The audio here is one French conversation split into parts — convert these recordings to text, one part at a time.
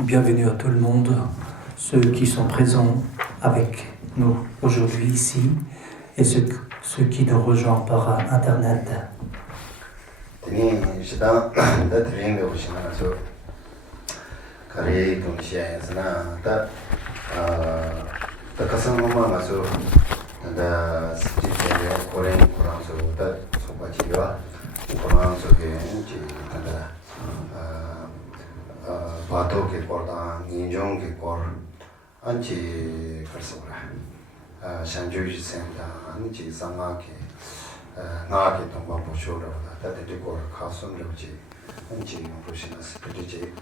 Bienvenue à tout le monde, ceux qui sont présents avec nous aujourd'hui ici et ceux qui nous rejoignent par Internet. 바토 게 거다 인종 게 거 안치 그랬어라 샹주지 센터 안치 상하게 나게 동바 보쇼라다 다들 거 가슴으로지 안치 보시나스 그리지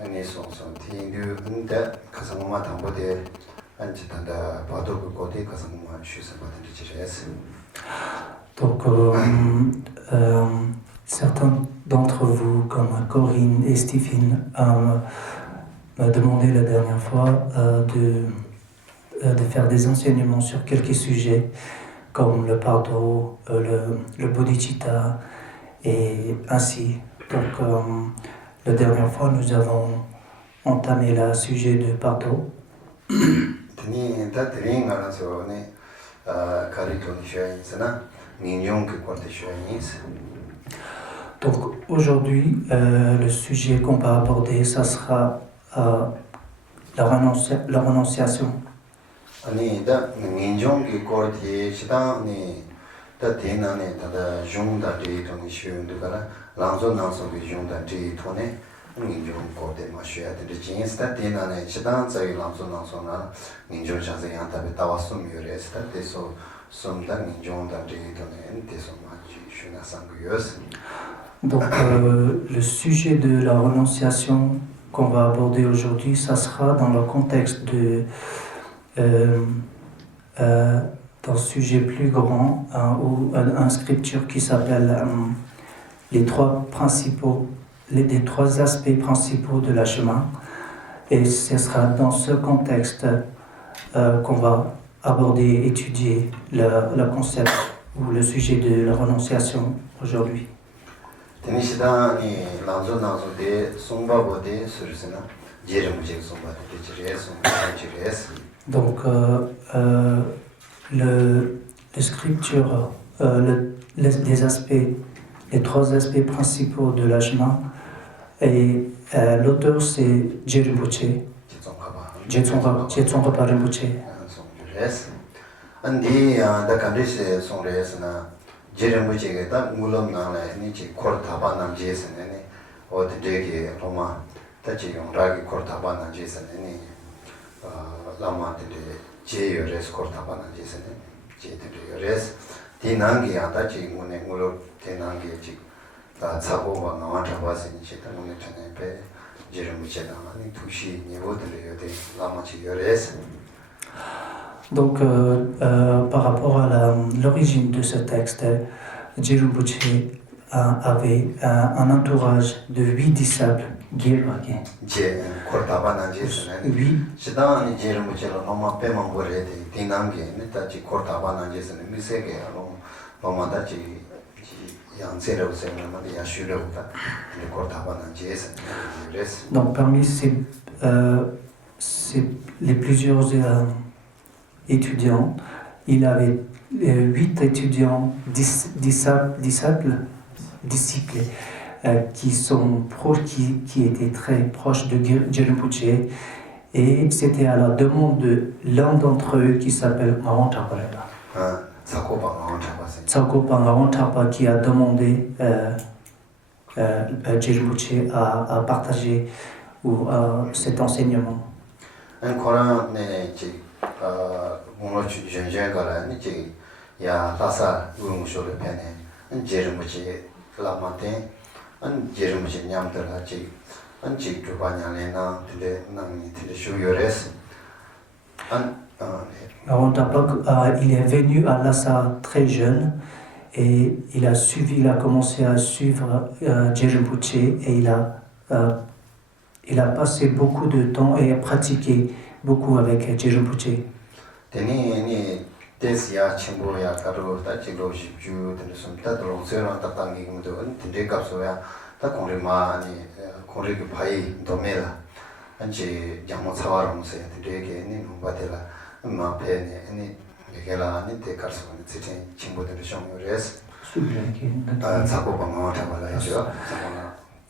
아니 소소 티인도 근데 가상마 담보데 안치 단다 바토 그 거대 가상마 쉬서 받는 지지에스 Donc, certains d'entre vous, comme Corinne et Stéphane, m'ont demandé la dernière fois de faire des enseignements sur quelques sujets comme le pardon, le bodhicitta et ainsi. Donc, la dernière fois, nous avons entamé le sujet de pardon. Donc aujourd'hui, le sujet qu'on va aborder, ça sera la renonciation. 아니 다 민종기 코르티 시다니 다 대나네 다다 중다 데이터니 쉬운데가라 랑존난소기 중다 데이터네 민종 코르데 마셔야 되지 진스다 대나네 시단 자기 랑존난소나 민종 자세 양답에 따왔음 요레스다 데소 somda 민종다 데이터네 데소 마치 슈나상고요스. Donc le sujet de la renonciation qu'on va aborder aujourd'hui, ça sera dans le contexte d'un sujet plus grand ou une scripture qui s'appelle les trois aspects principaux de la chemin. Et ce sera dans ce contexte qu'on va aborder, étudier le concept ou le sujet de la renonciation aujourd'hui. 테니시다니 랑존난소데 송바보데 수르스나 제르무제 송바데 제레스 제레스. Donc les scriptures, les trois aspects principaux de la chemin, et l'auteur c'est Rinpoche, Jetson Rinpoche. 안디 다칸디스 송레스나 제르무제가 물론 나라니 지 코르타바나 제스네 어디데게 로마 다지용 라기 코르타바나 제스네 라마데 제요레스 코르타바나 제스네 제데요레스 디난기 아다지 문에 물로 디난기 지다 차고가 나와타바스니 제타문에 전에베 제르무제나 아니 두시 니보들요데 라마치 요레스. Donc, par rapport à l'origine de ce texte, Rinpoche avait un entourage de 8 disciples. 8. Donc, parmi les plusieurs étudiants, il avait 8 étudiants disciples qui étaient très proches de Rinpoche, et c'était à la demande de l'un d'entre eux qui s'appelle Ngawang Trapa. Tsakopa Ngawang Trapa qui a demandé Rinpoche à partager cet enseignement. 뭔가 전쟁가라니 지 야라사 우응쇼를 편에 제르무지 라마테 안 제르무지 냠들하지 안지 주바냐레나 근데 남이 들이 쇼요레스 il est venu à Lhasa très jeune et il a commencé à suivre Rinpoche, et il a passé beaucoup de temps et a pratiqué beaucoup avec Rinpoche. Teni tesia chimboya karo ta chilo shiju teni sumta dolo zero ta tangi gumdo tende kapsoya ta kongrima ni kongriki pai domela anchi jamo tsawaram se tende ke ni nubatela ma pe ni gela ni te karso ni tsiten chimbo de shongyo res tsako banga tabala yo.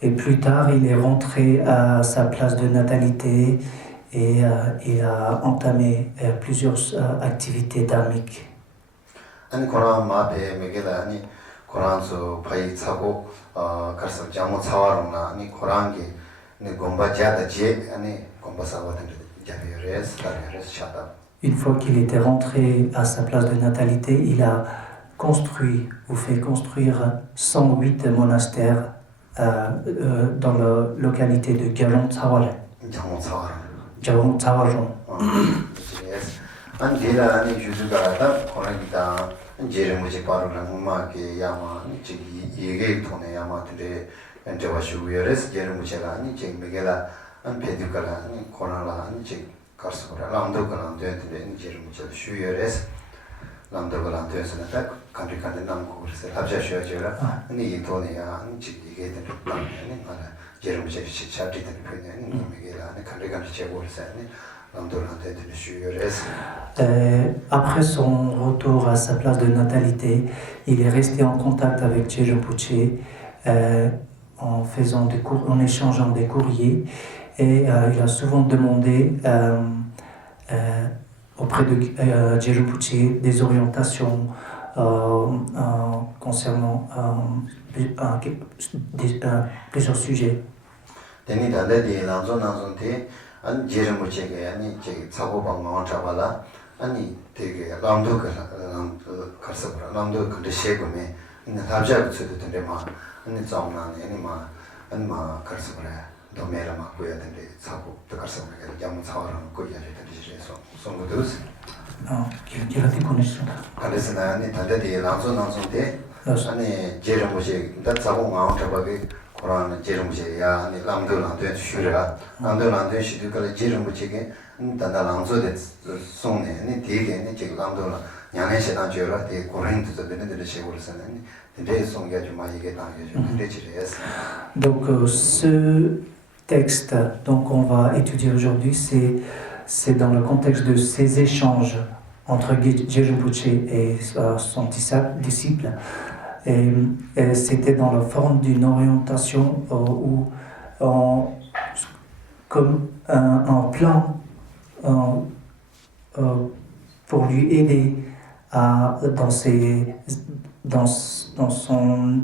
Et plus tard, il est rentré à sa place de natalité et il a entamé plusieurs activités dharmiques. Une fois qu'il était rentré à sa place de natalité, il a construit ou fait construire 108 monastères dans la localité de Gyalong Tsawaron. Gyalong Tsawaron. Après son retour à sa place de natalité, il est resté en contact avec Rinpoche en échangeant des courriers. Et il a souvent demandé auprès de Rinpoche des orientations concernant plusieurs sujets. Teni danda di lanzo te an Rinpoche ge ani je sabo bang ma chabala ani te lamdo karsabra lamdo kande shegome in habja tsu de ma ani zauna ani ma karsabra domera ma kuya de sabo de karsabra ge yamu sawara kuya de so songodos Qui a des connexions. Alesna ani danda di lanzo te ani Rinpoche da sabo ma chabage Quran Rinpoche ya ni lamdo lamdo shura lamdo lamdo shidu kala Rinpoche ge danda lamzo de sonne ni dige ni je lamdo la nyane shedan jora de Quran de de shegolsa ni de songa ju ma yige na ju de chires. Donc ce texte donc on va étudier aujourd'hui, c'est dans le contexte de ces échanges entre Rinpoche et son disciple. Et c'était dans la forme d'une orientation comme un plan pour lui aider dans son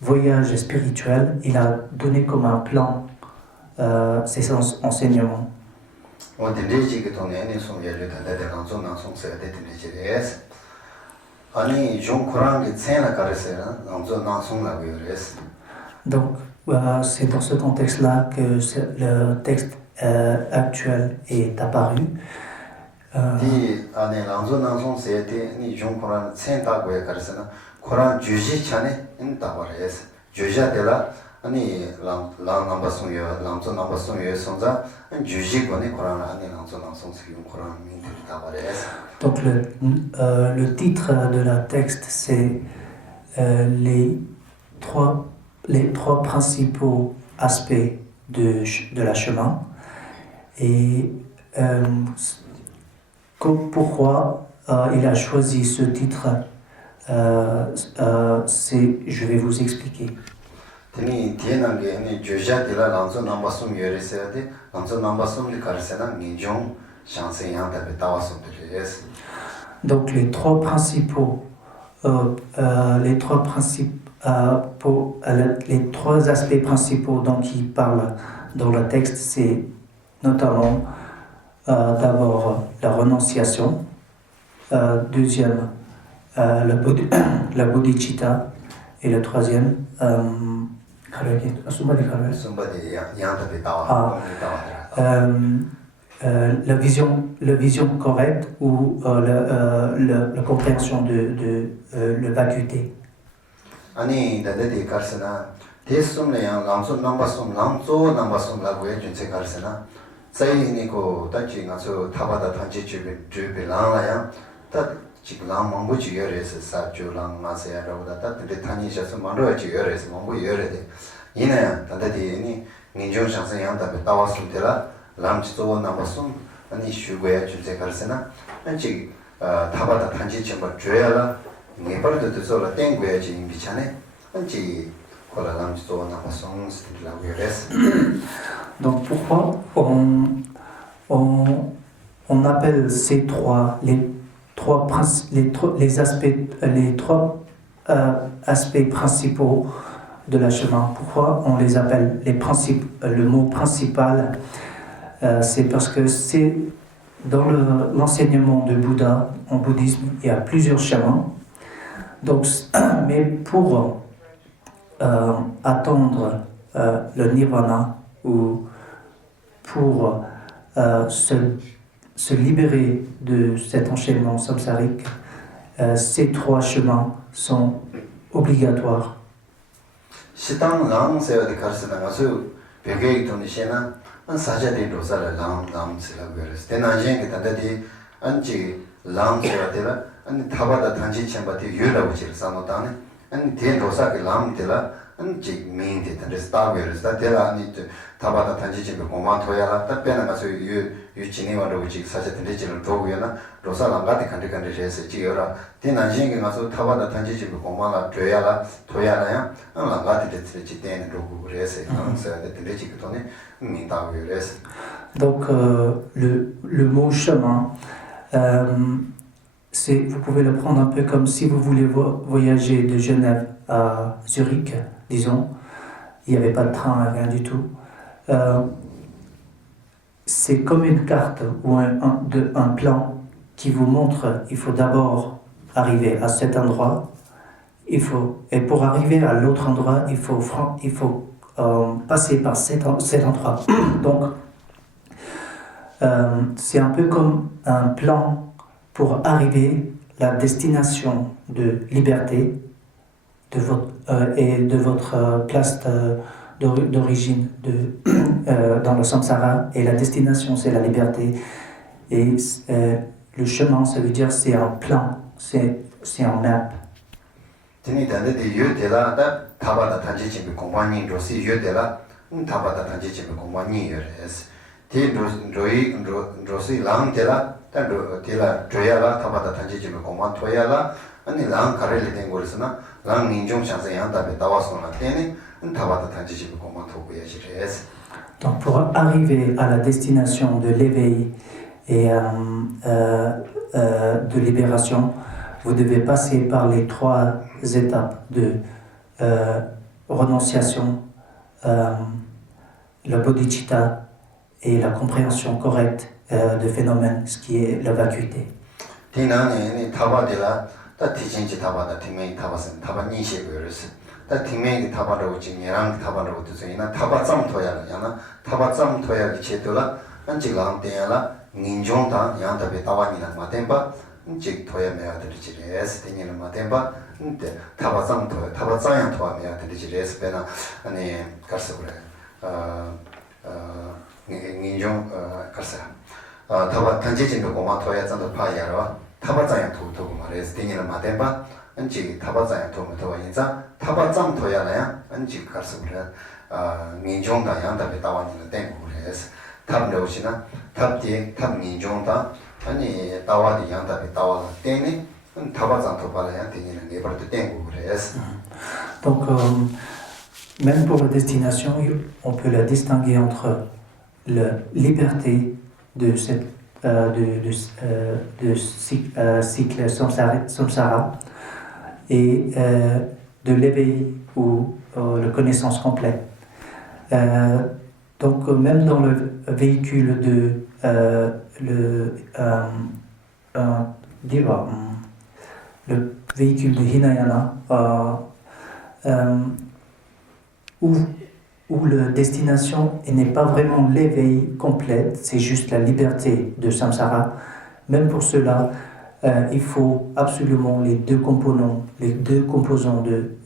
voyage spirituel. Il a donné comme un plan ses enseignements. Donc, c'est dans ce contexte-là que le texte actuel est apparu. Donc le titre de la texte c'est les trois principaux aspects de la chemin et pourquoi il a choisi ce titre, je vais vous expliquer. Donc les trois aspects principaux dont il parle dans le texte, c'est notamment d'abord la renonciation, deuxième la bodhicitta et le troisième la vision correcte ou la compréhension de la vacuité. Ani dadedi karsana tesum le yang lamso nambasum lamso la goye junse karsana sai ni ko tachi ngaso tabada tanchi jubi lang la yang tat chik lang mangbu chi yore se sa ju lang ma se ya ro da tat de tani sha se mangro chi yore se mangbu yore de ina ya dadedi ni ninjong shangsen yang da tawasum de la lam chi zo nambasum ani shu goye junse karsana anchi tabada tanchi chamba joya la Nepal de sola tengueji in bichane, anti kola lam sto na façon c'est la violence. Donc pourquoi on appelle ces les trois aspects principaux de la chemin? Pourquoi on les appelle les principes? Le mot principal, c'est parce que c'est dans l'enseignement de Bouddha, en bouddhisme, il y a plusieurs chemins. Donc, mais pour attendre le nirvana ou pour se libérer de cet enchaînement samsarique, ces trois chemins sont obligatoires. Ani tabada tanji chembati yura uchir sanotane ani ten dosa ke lam tela 지 메인데 스타베르스 데라 아니 타바다 단지집에 고만 토야라 답변은 가서 유 진행하려고 지금 사실 단지집을 도구야나 로사랑 같이 간디간디해서 지겨라 대난신경 가서 타바다 단지집에 고만라 줘야라 토야라야 랑 같이 됐지 때는 로고 그래서 그래서 단지집 돈에 민다고 그래서 Donc le mot chemin, vous pouvez le prendre un peu comme si vous voulez voyager de Genève à Zurich, disons. Il n'y avait pas de train, rien du tout. C'est comme une carte ou un plan qui vous montre il faut d'abord arriver à cet endroit. Et pour arriver à l'autre endroit, il faut passer par cet endroit. Donc, c'est un peu comme un plan pour arriver à la destination de liberté et de votre place d'origine dans le samsara. Et la destination, c'est la liberté. Et le chemin, ça veut dire c'est un plan, c'est un map. 타바다 단지집에 공부하니 로시 유데라 타바다 단지집에 공부하니 요레스 티 로시 랑데라 데라 조야라 타바다 단지집에 공부한 토야라 아니 랑 가르를 된 거였으나 랑 민종 샹세 양답에 나와서나 때니 타바다 단지집에 공부한 토고야시레스. Donc pour arriver à la destination de l'éveil et de libération, vous devez passer par les 3 étapes de renonciation, la bodhicitta et la compréhension correcte de phénomènes, ce qui est la vacuité. 직 토야메야 되지레스 되니는 마템바 타바짱 타바짱 토야메야 되지레스 베나 아니 가서 그래 민종 가서 타바 단지진도 고마 토야짱도 파야로 타바짱 토고 말해서 되니는 마템바 안지 타바짱 토도 인자 타바짱 토야나야 안지 가서 그래 민종다 양답에 따와니는 땡고 그래서 탑려오시나 탑디 탑 민종다 아니 따와디 양답에 따와 때문에 타바장토 발아야 되는 게 바로 땡고 그래서. Donc même pour la destination, on peut la distinguer entre la liberté de cette cycle samsara et de l'éveil ou la connaissance complète. Donc même dans le véhicule de le véhicule de Hinayana où la destination n'est pas vraiment l'éveil complet, c'est juste la liberté de samsara. Même pour cela, il faut absolument les deux composants de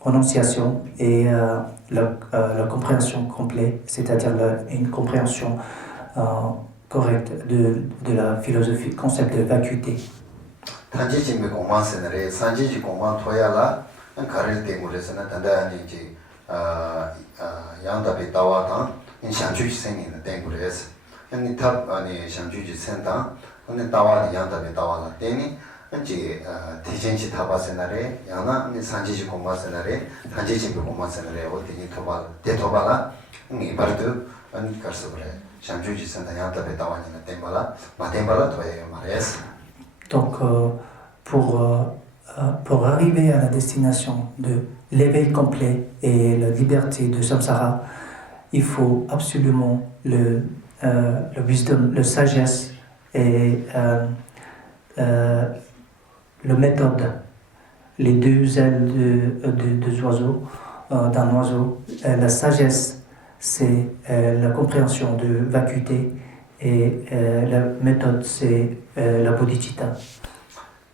renonciation et la compréhension complète, c'est-à-dire une compréhension correcte de la philosophie, concept de vacuité. 단지집에 공만세너리 산지지 공만 토야라 가를 때문에서는 단단히 양답에 따와다 샹주지 생기는 때문에서 아니 탑 아니 샹주지 센다 근데 따와디 양답에 따와라 때니 이제 대전시 타바세나레 야나 산지지 공마세나레 단지집에 공마세나레 어디니 토바 대토바라 이 바르도 안 가서 그래 샹주지 센다 양답에 따와니는 때발라 마템발라 토예요 말해서. Donc, pour arriver à la destination de l'éveil complet et la liberté de samsara, il faut absolument le wisdom, la sagesse et le méthode, les deux ailes de oiseaux, d'un oiseau. La sagesse, c'est la compréhension de vacuité. Et la méthode, c'est la bodhicitta.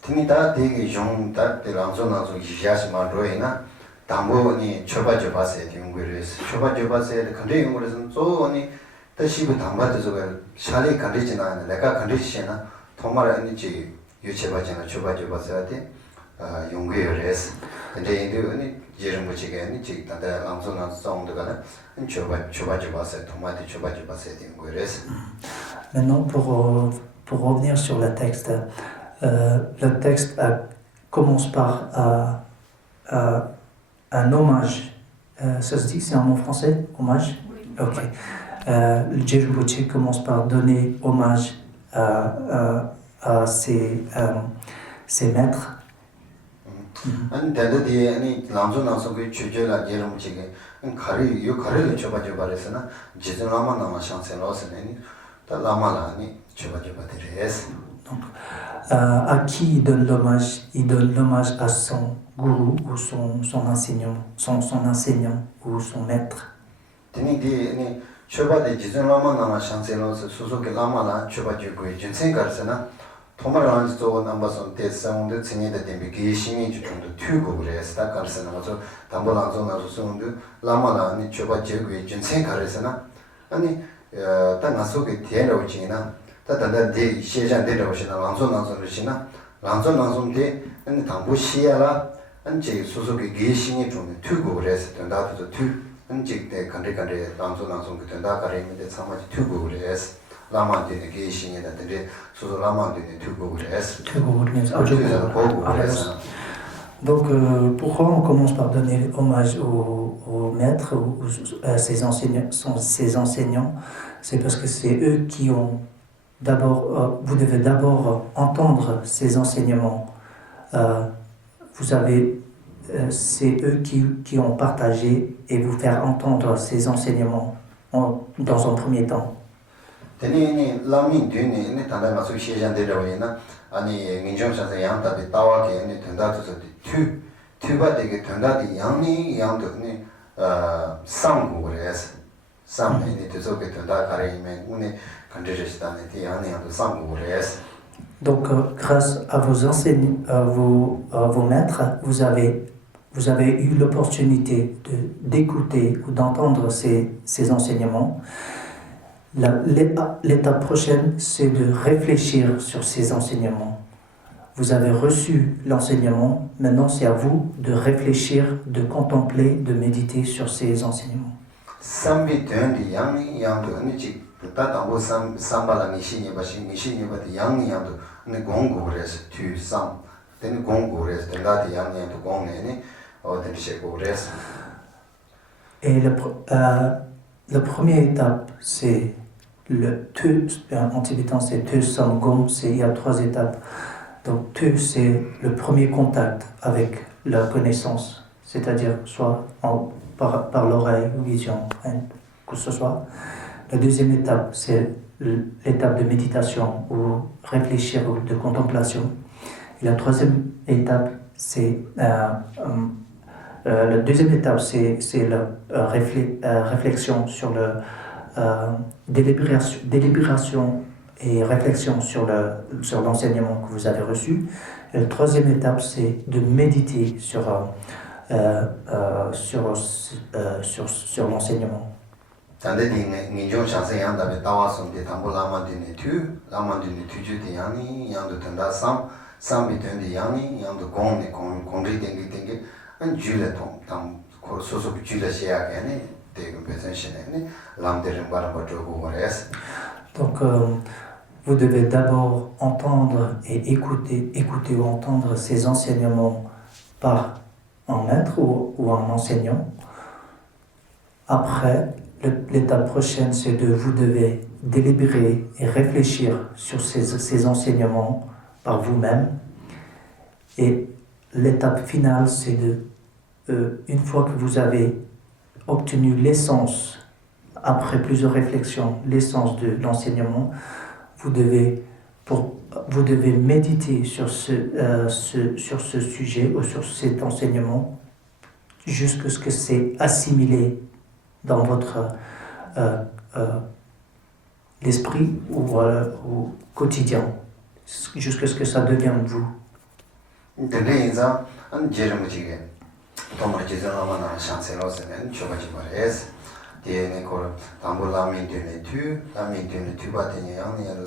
팀이다 되게 용다 대랑존나서 기시하시만 로이나 담보니 초바초바세 연구를 초바초바세 컨대 연구를 좀니 다시부 담바도 저거 샤리 컨디지나 내가 컨디시나 정말 아니지 유체바잖아 초바주바사데 용괴여레스 근데 인도는 제르무치게니 직다다 랑소나 송도가나 초바주바사 토마티 초바주바사 된 거레스. Maintenant, pour revenir sur le texte commence par un hommage. Ça se dit, c'est un mot français, hommage? Oui. Ok. Le Jeruboche commence par donner hommage à ses maîtres. 아니 대대디 아니 랑존나서 그 주제라 제르무치게 가리를 초바주바레스나 지존라마 나마 샹셀로스네 다 라마라니 초바주바데레스. Donc, à qui il donne l'hommage? Il donne l'hommage à son gourou ou son enseignant, son enseignant ou son maître. Teni choba데 지존라마 나마 샹셀로스 소소게 라마라 초바주고 준생가르스나 토마란스도 남바선 대상도 증에다 대비 계심이 좀더 튀고 그래서 딱 가르스나 가서 담보랑존나서 손도 라마라 아니 초바주고 준생가르스나 아니 딱 나서게 대로 지나 다단다 대 시장 대로시나 랑존나서시나 랑존나서데 아니 담보시야라 안제 소소게 계심이 좀 튀고 그래서 된다도 튀 안직대 간리간리 랑존나서 그 된다 가리는데 참아지 튀고 그래서 라마한테는 계시니다든지 소소 라마한테는 두고 그래서. Donc, pourquoi on commence par donner hommage aux maîtres, à ses enseignants? C'est parce que c'est eux qui ont d'abord, vous devez d'abord entendre ces enseignements. C'est eux qui ont partagé et vous faire entendre ces enseignements dans un premier temps. Teni lamin duni ni tanda masu shejan de rawina ani minjong sa yang ta de tawa ke ni tanda to tu ba de ke tanda di yang ni yang de ni sam gu res sam ni de so ke tanda kare me uni kandre sta ni ti yang ni yang de sam gu res. Donc grâce à vos enseignants, à vos maîtres, vous avez eu l'opportunité d'écouter ou d'entendre ces enseignements. L'étape prochaine, c'est de réfléchir sur ces enseignements. Vous avez reçu l'enseignement, maintenant c'est à vous de réfléchir, de contempler, de méditer sur ces enseignements. Et la première étape, c'est en tibétain c'est Te Samgom, il y a 3 étapes. Donc Te, c'est le premier contact avec la connaissance, c'est-à-dire soit par l'oreille ou vision, que ce soit. La deuxième étape, c'est l'étape de méditation ou réfléchir ou de contemplation. Et la troisième étape, c'est la deuxième étape, c'est la réflexion sur délibération et réflexion sur l'enseignement que vous avez reçu. Et la troisième étape, c'est de méditer sur l'enseignement. Donc, vous devez d'abord entendre et écouter ou entendre ces enseignements par un maître ou un enseignant. Après, l'étape prochaine, c'est vous devez délibérer et réfléchir sur ces enseignements par vous-même. Et l'étape finale, c'est une fois que vous avez obtenu l'essence, après plusieurs réflexions, l'essence de l'enseignement, vous devez méditer sur ce sujet ou sur cet enseignement jusqu'à ce que c'est assimilé dans votre l'esprit ou au quotidien, jusqu'à ce que ça devienne vous. 대네 거 담보 라미 되네 투 바테니 양니도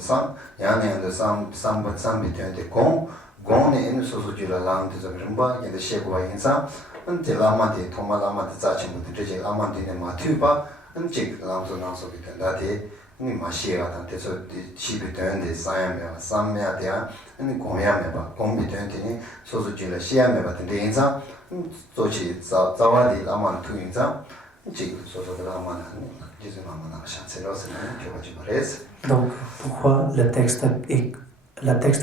삼비 되는데 공네 인 소소지라 랑도 저름바 근데 셰고와 인사 은제 라마데 토마 라마데 자치무데 제제 라마데네 마투바 은제 랑도 나서게 된다데 니 마시가 단테서 집에 되는데 사야메 삼메아데야 니 공야메바 공비 되는데 소소지라 시야메바 된데 인사 조치 자와디 라만 투인사 Donc, pourquoi la texte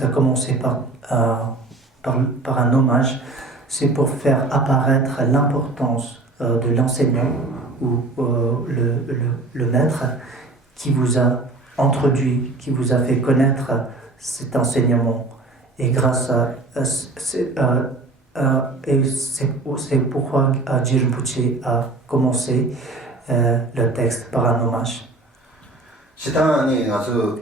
a commencé par un hommage? C'est pour faire apparaître l'importance de l'enseignant ou le maître qui vous a introduit, qui vous a fait connaître cet enseignement. Et grâce et c'est pourquoi Jirmpuche a commencé le texte par un hommage. 시타니 가서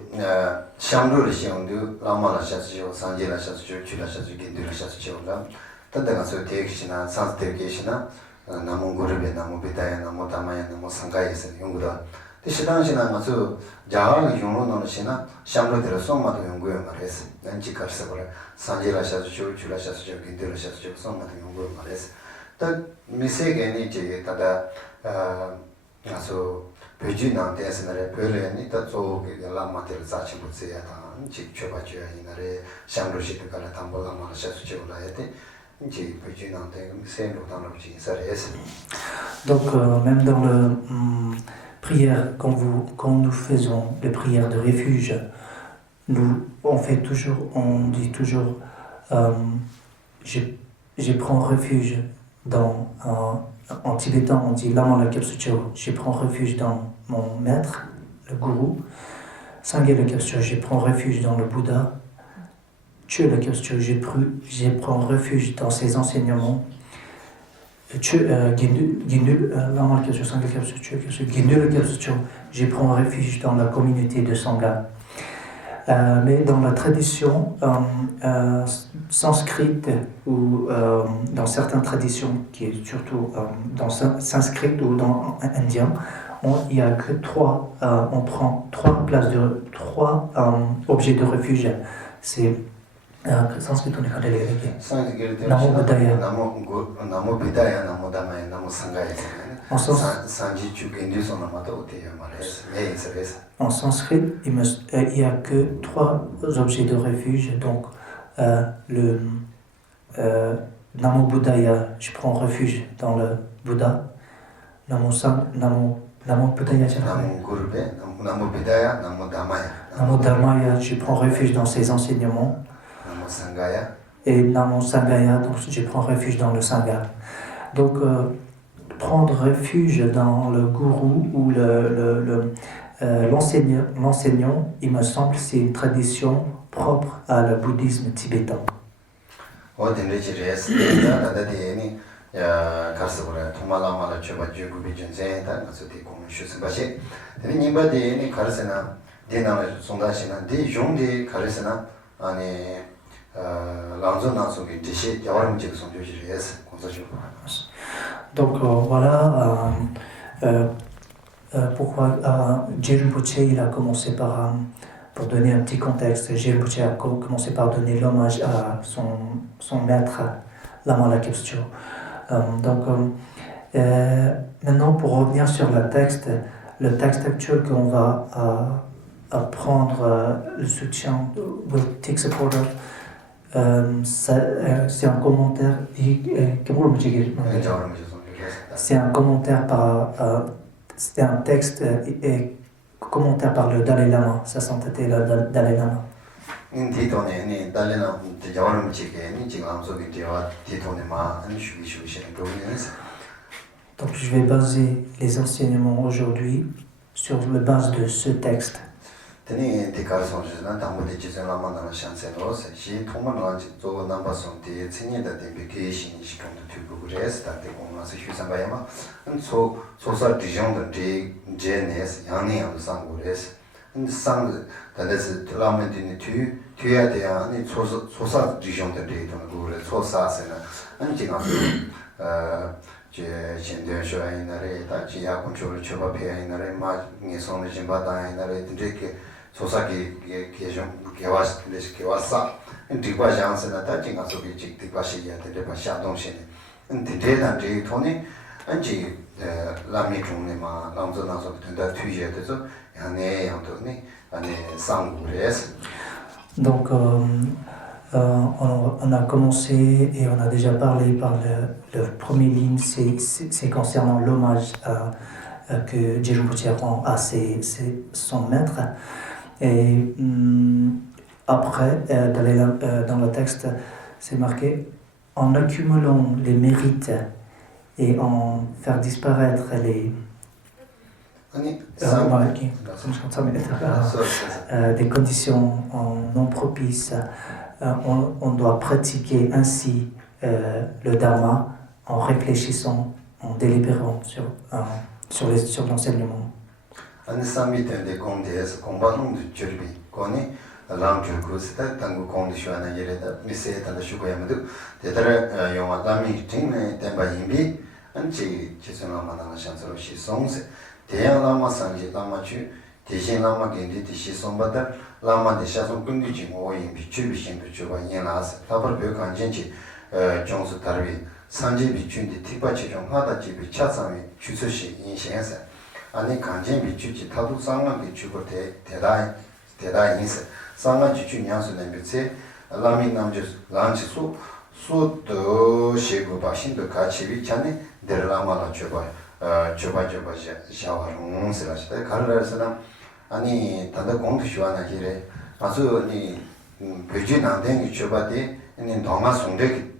샹루를 시험도 라마라 샤스죠 산제라 샤스죠 츄라 샤스죠 긴드라 샤스죠가 तदा 가서 대기시나 산스테기시나 나무고르베 나무비다야 나무다마야 나무상가이스 용구다 시단시나 가서 자하의 용로는 시나 샹루들 소마도 용구에 말했어 난지 가서 그래 산제라 샤스죠 츄라 샤스죠 긴드라 샤스죠 소마도 용구에 말했어 또 미세게니 제 다다 가서 베지나 대선에 별에니 또저게 라마들 자치부세야다 직초바주야 이날에 샹루시도 가라 담볼라마 샤스죠라 해대 이제 베지나 대 세로 담로지 인사레스. Donc même dans le prière quand nous faisons les prières de refuge, on dit toujours je prends refuge dans en tibétain, on dit Lama Lakapsucho, je prends refuge dans mon maître, le gourou. Sangye Lakapsucho, je prends refuge dans le Bouddha. Chö Lakapsucho, je prends refuge dans ses enseignements. Gindu Lama Lakapsucho, Sangye Lakapsucho, Gindu Lakapsucho, je prends refuge dans la communauté de Sangha. Mais dans la tradition sanskrite ou dans certaines traditions, qui est surtout dans sanskrit ou dans indien, il n'y a que on prend trois objets de refuge. C'est sanskrit on est les Namo Buddhaya. Namo Buddhaya, Namo Dhammaya, Namo Sanghaya. En sanskrit, il n'y a que trois objets de refuge. Donc, le Namo Buddhaya, je prends refuge dans le Bouddha. Namo Buddhaya, Namo Dhammaya, je prends refuge dans ses enseignements. Namo Sanghaya. Et Namo Sanghaya, donc je prends refuge dans le Sangha. Donc, prendre refuge dans le gourou ou l'enseignant, il me semble, c'est une tradition propre à le bouddhisme tibétain. Donc voilà pourquoi Jirmpuche il a commencé pour donner un petit contexte. Jirmpuche a commencé par donner l'hommage à son maître, Lama Lakapsucho. Donc maintenant pour revenir sur le texte actuel qu'on va prendre le soutien, will take support of. C'est un commentaire. C'est un commentaire c'était un texte et commentaire par le Dalai Lama, sa sainteté le Dalai Lama. Donc je vais baser les enseignements aujourd'hui sur la base de ce texte. Teni dekarason jina tambo de jizan lama nana shansen os shi thoma na zo namba son de tsini da de beke shi ni shi kan tu bu res da de ko na se shu san ba yama so sa dijon de jns yani ya sang bu res sang da des lama de ni tu ya de ya ni so sa dijon de to bu res so sa se na an ji ga Donc, on a commencé et on a déjà parlé par le premier ligne, c'est concernant l'hommage que Jérôme Poutier rend à son maître. Et après, dans le texte, c'est marqué en accumulant les mérites et en faire disparaître des conditions non propices. On doit pratiquer ainsi le dharma en réfléchissant, en délibérant sur l'enseignement. 대신 라마 겐디 디시 som바다 라마 대샤송 군디지 모임 비추비신 비추바 예나스 타버베 간진지 정수 다르비 산지 비춘디 티바치 좀 하다지 비차상이 주수시 인생에서 아니 간진 비추지 타도 상만 비추고 대다 인세 상만 주주 냥수는 비체 라미 남주 란치수 수도 시고 바신도 같이 비찬이 데라마라 줘봐 샤와롱스라시다 가르라스나 아니 다들 공부 시원하 길에 아주 니 베진 안 된게 줘봐디 니 동아 송대기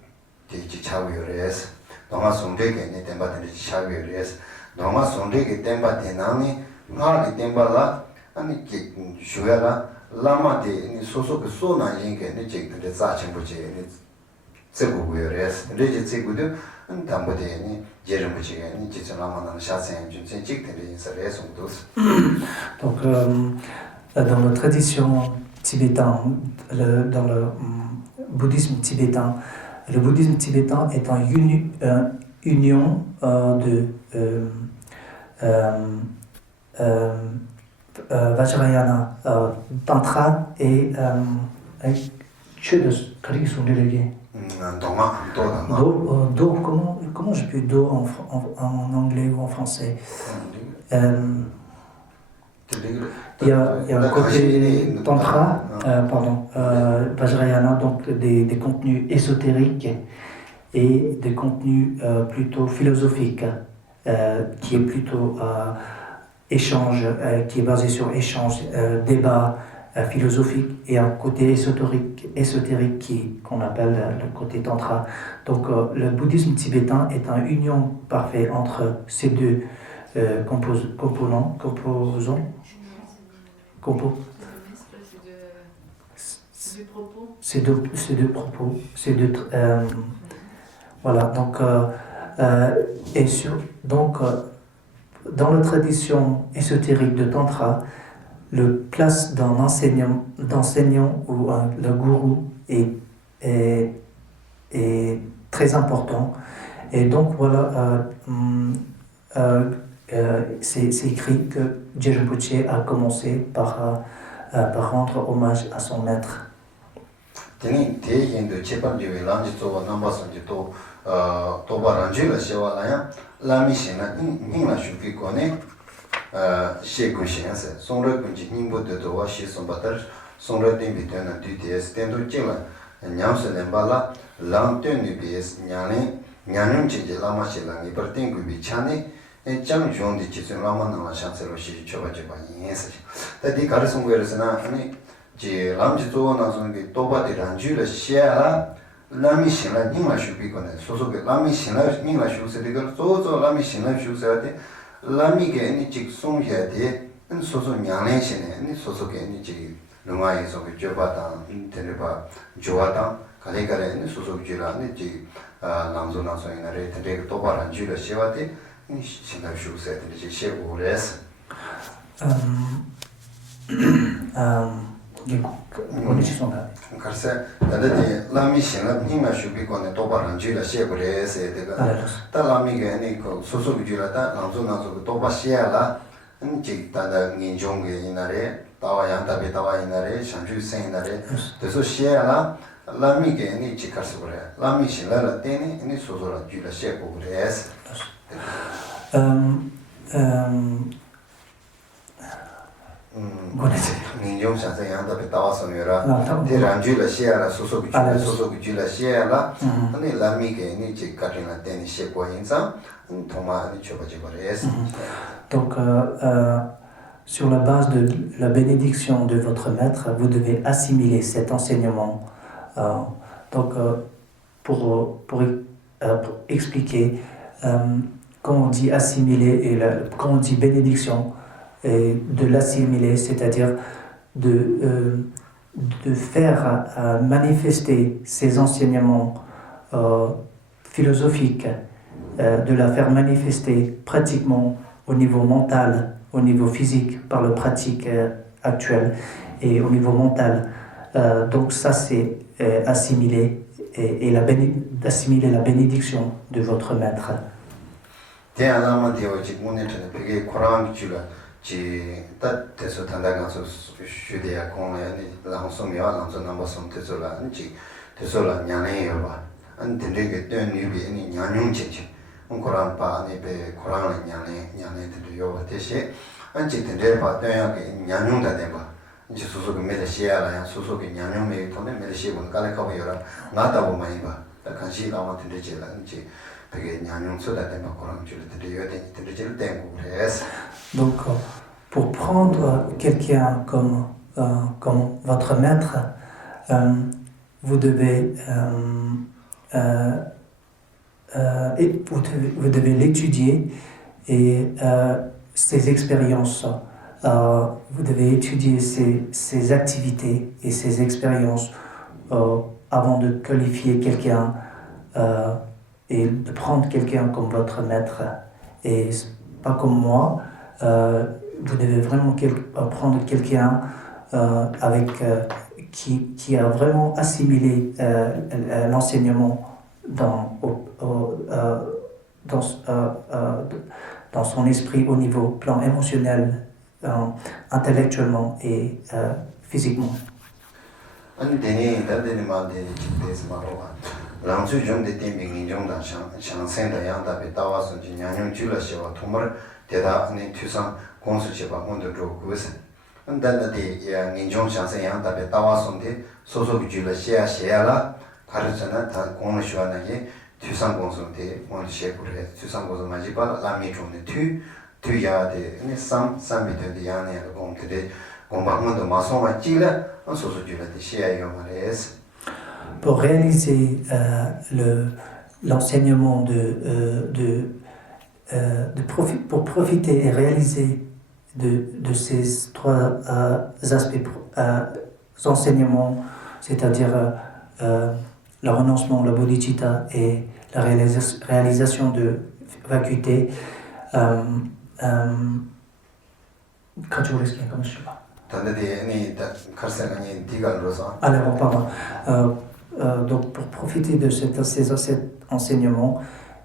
되지 차고요레스 동아 송대기 니 템바들이 차고요레스 동아 송대기 템바디 나니 나리 템바라 아니 기 주야라 라마디 니 소소그 소나 인게 니 제들의 자청부지 니 제고요레스 레지 제고도 Donc, dans la tradition tibétaine, dans le bouddhisme tibétain est une union de Vajrayana, Tantra et Do, comment je peux do en anglais ou en français? Il y a un côté tantra, Vajrayana, donc des contenus ésotériques et des contenus plutôt philosophiques, qui est plutôt échange, qui est basé sur échange, débat philosophique, et un côté ésotérique qu'on appelle le côté tantra. Donc le bouddhisme tibétain est une union parfaite entre ces deux composants. Ces deux propos. Voilà, donc, dans la tradition ésotérique de Tantra, le place d'un d'enseignant ou le gourou est très important. Et donc voilà, c'est écrit que Jérôme Poutier a commencé par rendre hommage à son maître. 시군시에서 송로군지 님보도와 시송바들 송로된비 되는 뒤에서 된도 찍는 냠스는 발라 랑된니비스 냐는지 라마실랑 이버팅구비 차네 장종디 지선 라마나와 샹세로 시 쳐바지바 인스 다디 가르송거에서나 아니 지 람지도나선게 도바디란 줄을 시야라 라미신라 님라 슈비거네 소소게 라미신라 님라 슈세데가 소소 라미신라 슈세데 라미게 니 직송해야돼 소소 냥내시네 니 소소게 니 지 롱아에서 그 줘바다 인터넷바 좋아다 가래가래 니 소소 줄라니 지 남조나소이나레 되게 도바란 줄을 시와데 니 신나 슈세데 지 셰고레스 Karse, tadadi lami shinla nima shubi kone toba ranju la xie kore se dega. Ta lami ge ni ko susu ju la ta nangzu toba xie la jik tada nginjong ge inare, tawa yang tabi tawa inare, shanju sen inare. Teso xie la lami ge ni jik karse kore. Lami shinla la teni ni susu la ju la xie kore se. Nginjong shansen yang tabi tawa somyora, te ranju la xie la susu ju la xie la, ni lami ge ni jik karin la teni xie kwa inza, thoma ni choba jik kore se. Donc, sur la base de la bénédiction de votre maître, vous devez assimiler cet enseignement. Pour expliquer, quand on dit assimiler et quand on dit bénédiction, et de l'assimiler, c'est-à-dire de faire manifester ces enseignements philosophiques, de la faire manifester pratiquement au niveau mental, au niveau physique, par le pratique actuel et au niveau mental. Donc ça, c'est assimiler d'assimiler la bénédiction de votre maître. Koran pa ni be Koran la nyane de yo te she an chi de pa de ya ke nyanyung da de ba ji su su me de she ala ya su su ke nyanyung me to ne me de she bon ka le ka yo ra na da bo mai ba da kan shi la ma de je la ji pe ke nyanyung so da de ba Koran ju de yo de je de ko res. Donc pour prendre quelqu'un comme votre maître, vous devez vous devez l'étudier et ses expériences. Vous devez étudier ses activités et ses expériences avant de qualifier quelqu'un et de prendre quelqu'un comme votre maître. Et pas comme moi. Vous devez vraiment prendre quelqu'un qui a vraiment assimilé l'enseignement dans son esprit au niveau plan émotionnel, intellectuellement et physiquement. Pour réaliser l'enseignement pour profiter et réaliser de ces trois aspects enseignements, c'est-à-dire le renoncement, la bodhicitta et la réalisation de vacuité. Quand tu voulais expliquer comme je sais pas. Alors, pardon. Donc, pour profiter de cet enseignement,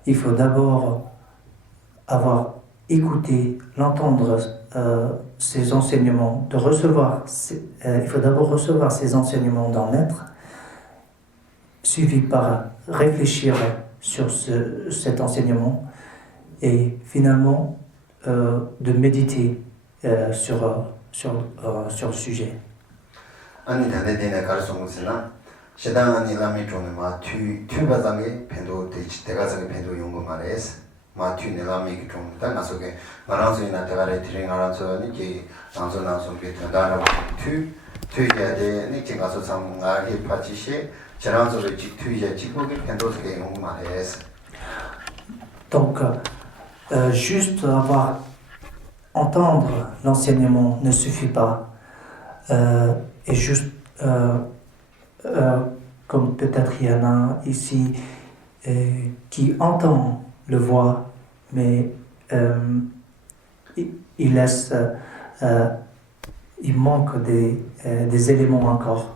il faut d'abord avoir écouté, l'entendre, ces enseignements, il faut d'abord recevoir ces enseignements d'un maître, suivi par réfléchir sur cet enseignement et finalement de méditer sur le sujet. Donc, juste entendre l'enseignement ne suffit pas. Et juste, comme peut-être il y en a ici qui entend le voix, mais il laisse il manque des éléments encore.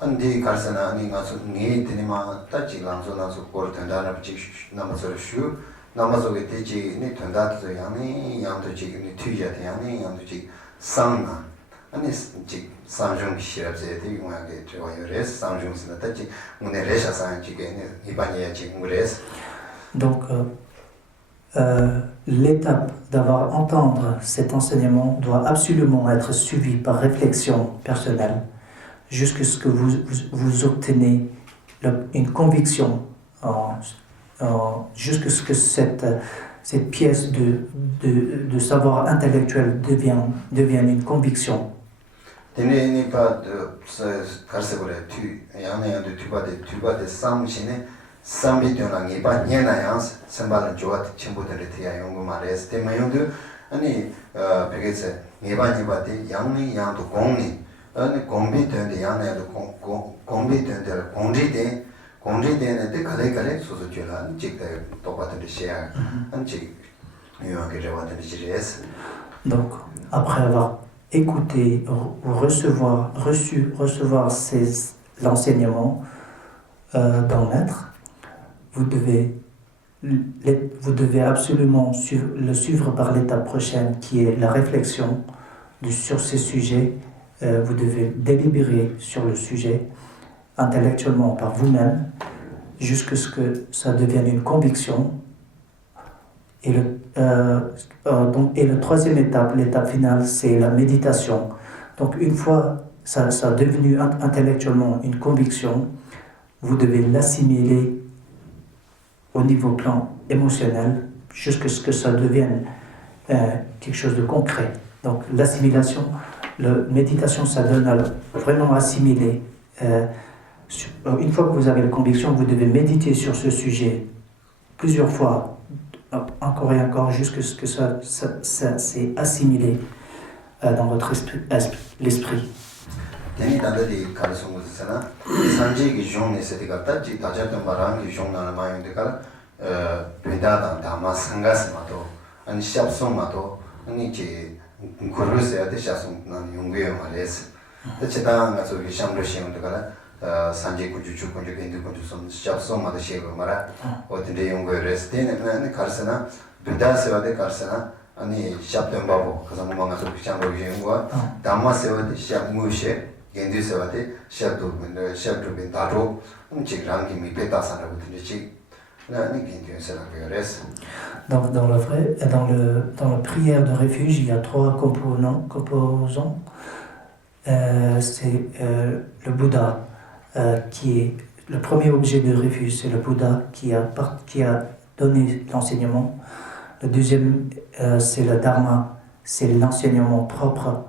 Andi karsana ani ngaso nge tenima tachi langso langso kor tanda na chik namasor shu namaso ge teji ni tanda to yani yam to chik ni tuja te yani yam to chik sangna ani chik samjung shirab se te yunga ge trewa yores samjung sina tachi mune resha sang chik ni ibanya chik mures. Donc l'étape d'avoir entendre cet enseignement doit absolument être suivie par réflexion personnelle jusqu'à ce que vous obtenez une conviction, jusqu'à ce que cette pièce de savoir intellectuel devienne une conviction. Donc, après avoir écouté ou recevoir l'enseignement d'un maître, vous devez absolument le suivre par l'étape prochaine qui est la réflexion sur ces sujets. Vous devez délibérer sur le sujet intellectuellement par vous-même jusqu'à ce que ça devienne une conviction. Et la troisième étape, l'étape finale, c'est la méditation. Donc une fois ça a devenu intellectuellement une conviction, vous devez l'assimiler au niveau plan émotionnel jusqu'à ce que ça devienne quelque chose de concret. Donc l'assimilation, la méditation, ça donne à vraiment assimiler. Une fois que vous avez la conviction, vous devez méditer sur ce sujet plusieurs fois, encore et encore, jusqu'à ce que ça s'est assimilé dans votre l'esprit. Sanjay Kujuchu Kunju Kendu Kunju Son Shapso Mada Shego Mara, or the day young rest in and Karsana, Buddha Seva de Karsana, and the Shapton Babo, Kazamanga Chamber Yungwa, Dama Seva de Shap Mushe, Gendu Sevate, Shapto Bintaro, and Chikrangi mi Petasana with the chick. Donc dans la prière de refuge, il y a trois composants. C'est le Bouddha. Qui est le premier objet de refuge, c'est le Bouddha qui a donné l'enseignement. Le deuxième, c'est le Dharma, c'est l'enseignement propre.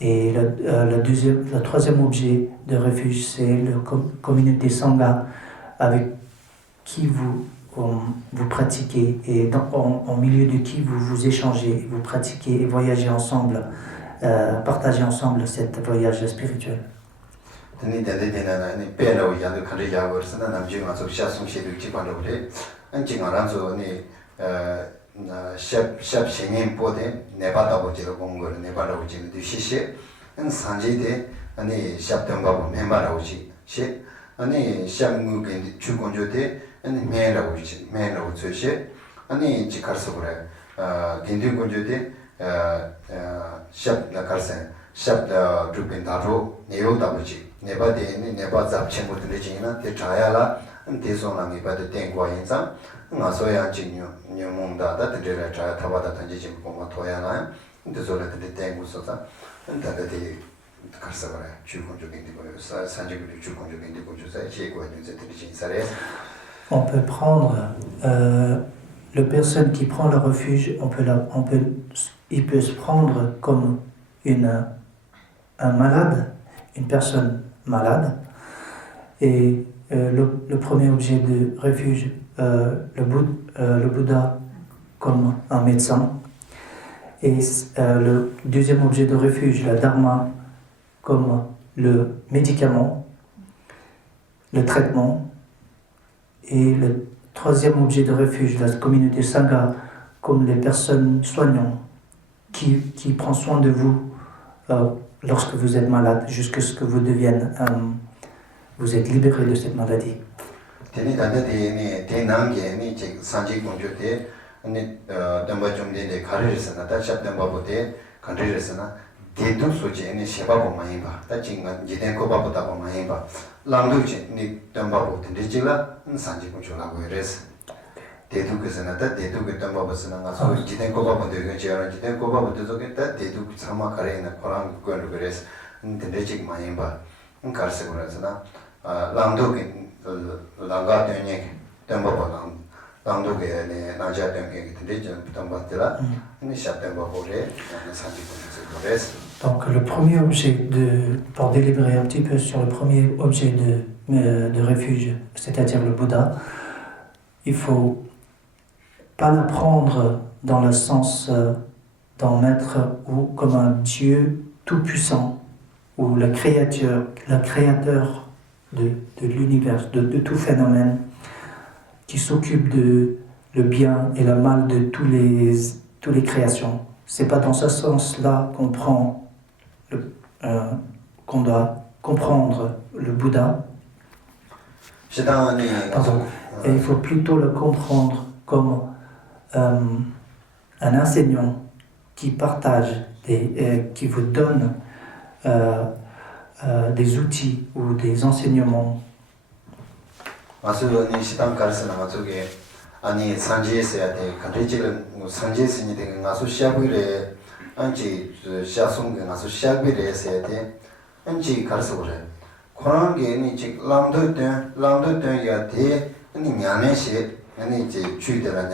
Et le troisième objet de refuge, c'est la communauté Sangha avec qui vous pratiquez et en milieu de qui vous échangez, vous pratiquez et voyagez ensemble, partagez ensemble cet voyage spirituel. Ni dende dena ni pelo ya de khare ya wor sana nam ji ma so sha sung she de chi pan lo de an ji ma ran so ni shap shenyen po de ne ba da bo ji lo gong go ne ba lo ji de shi she an san ji de ani shap dang ba bo me ba lo ji she ani shap ngu gen chu gong jo de ani me lo ji me lo zo she ani ji kar so re gen de gong jo de shap na kar sen shap da drupen da ro ne yo da bo ji Neba zap chenpo tene chingina, te chaya la, te son la neba de tengwa yinza, nga so yang ching nyo mung da, da te re chaya taba da tanje ching koma toya la, te so la te tengwa so sa, da te karsa bara, chu konjo gindi koyo, sanje kuli chu konjo gindi koyo sa, che kwa yinza tene ching sa re. On peut prendre, le personne qui prend le refuge, il peut se prendre comme un malade, une personne malade. Et le premier objet de refuge, le Bouddha comme un médecin. Et le deuxième objet de refuge, le Dharma, comme le médicament, le traitement. Et le troisième objet de refuge, la communauté Sangha, comme les personnes soignantes qui prend soin de vous lorsque vous êtes malade, jusqu'à ce que vous devienne, vous êtes libéré de cette maladie. Teni tanda te nange ni che sanji gonjo te ni damba chumde de kharisana ta chabdamba bote khandrisana de tu soje ni sheba ko mahimba ta jinga jiden ko ba ta ko mahimba lamdu che ni damba bote de jila sanji gonjo la go res de tu kesana ta de tu ke damba bosana nga so jiden ko ba bote ge jara jiden ko ba bote so ke ta de tu sama kare na korang ko ro res de jig mahimba karse ko resana lamdu ke langa tenye temba balang lamdu ke ne naja tenye ke tende temba tela ni sha temba bore na sanji ko res. Donc le premier objet pour délibérer un petit peu sur le premier objet de refuge, c'est-à-dire le Bouddha, il faut pas le prendre dans le sens d'en être ou comme un Dieu tout-puissant ou le créateur de l'univers, de tout phénomène qui s'occupe de le bien et le mal de toutes les créations. C'est pas dans ce sens-là qu'on doit comprendre le Bouddha. Pardon. Et il faut plutôt le comprendre comme un enseignant qui partage, qui vous donne des outils ou des enseignements. 아니 산지에서야 돼. 간지를 산지에서니 되는 가서 시작을 안지 샤송게 가서 시작을 해야 돼. 안지 가서 그래. 그런 게 아니 즉 람도야 돼. 아니 냐네시 아니 이제 주의되는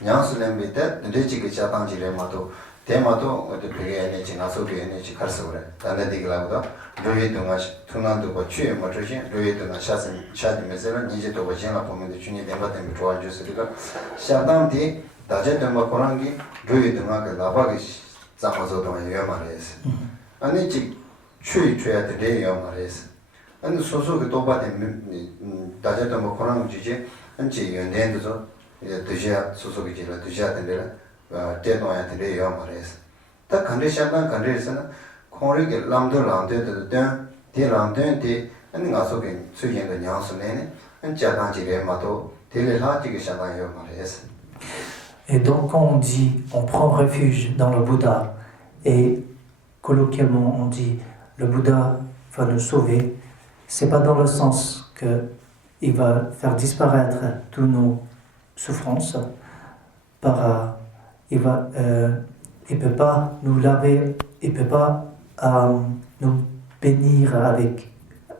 냥스네 밑에 내지게 자당지래 마도 대마도 어떻게 아니 지나서 되네 지 가서 그래. 단대디라고도 로이 동아 투난도 거 취에 맞으신 로이 동아 샤디메서는 이제 또 버진라 보면 주니 대마템 좋아졌으니까 샤담디 다제demba 코랑기 로이 동아가 나바게 자마서 동아 요마레스 아니 지 취야 돼 요마레스 아니 소소게 도바데 다제demba 코랑 지제 안지 연된도 이제 드셔 소소게 지라 드셔야 된다 대동야 돼 요마레스 딱 간데 샤단 간데서는 콩리게 람도데 데 람도데 아니 가서게 수행의 냥스네네 안자단지게 마도 델레라지게 샤단요 말레스. Et donc quand on dit on prend refuge dans le Bouddha et colloquialement on dit le Bouddha va nous sauver, c'est pas dans le sens que il va faire disparaître toutes nos souffrances, il peut pas nous laver, il peut pas nous bénir avec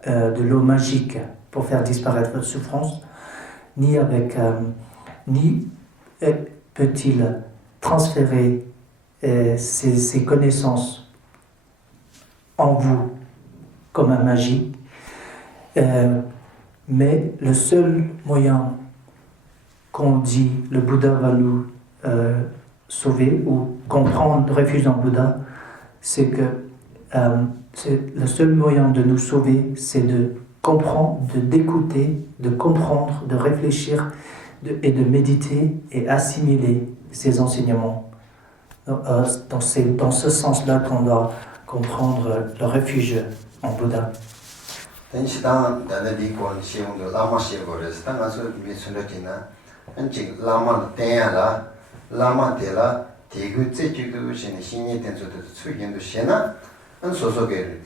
de l'eau magique pour faire disparaître notre souffrance, ni peut-il transférer ses connaissances en vous comme un magie, mais le seul moyen qu'on dit le Bouddha va nous sauver ou comprendre refuge dans le Bouddha, c'est que c'est le seul moyen de nous sauver, c'est de comprendre, d'écouter, de comprendre, de réfléchir et de méditer et assimiler ces enseignements. Dans ce sens-là qu'on doit comprendre le refuge en Bouddha. 안 소소게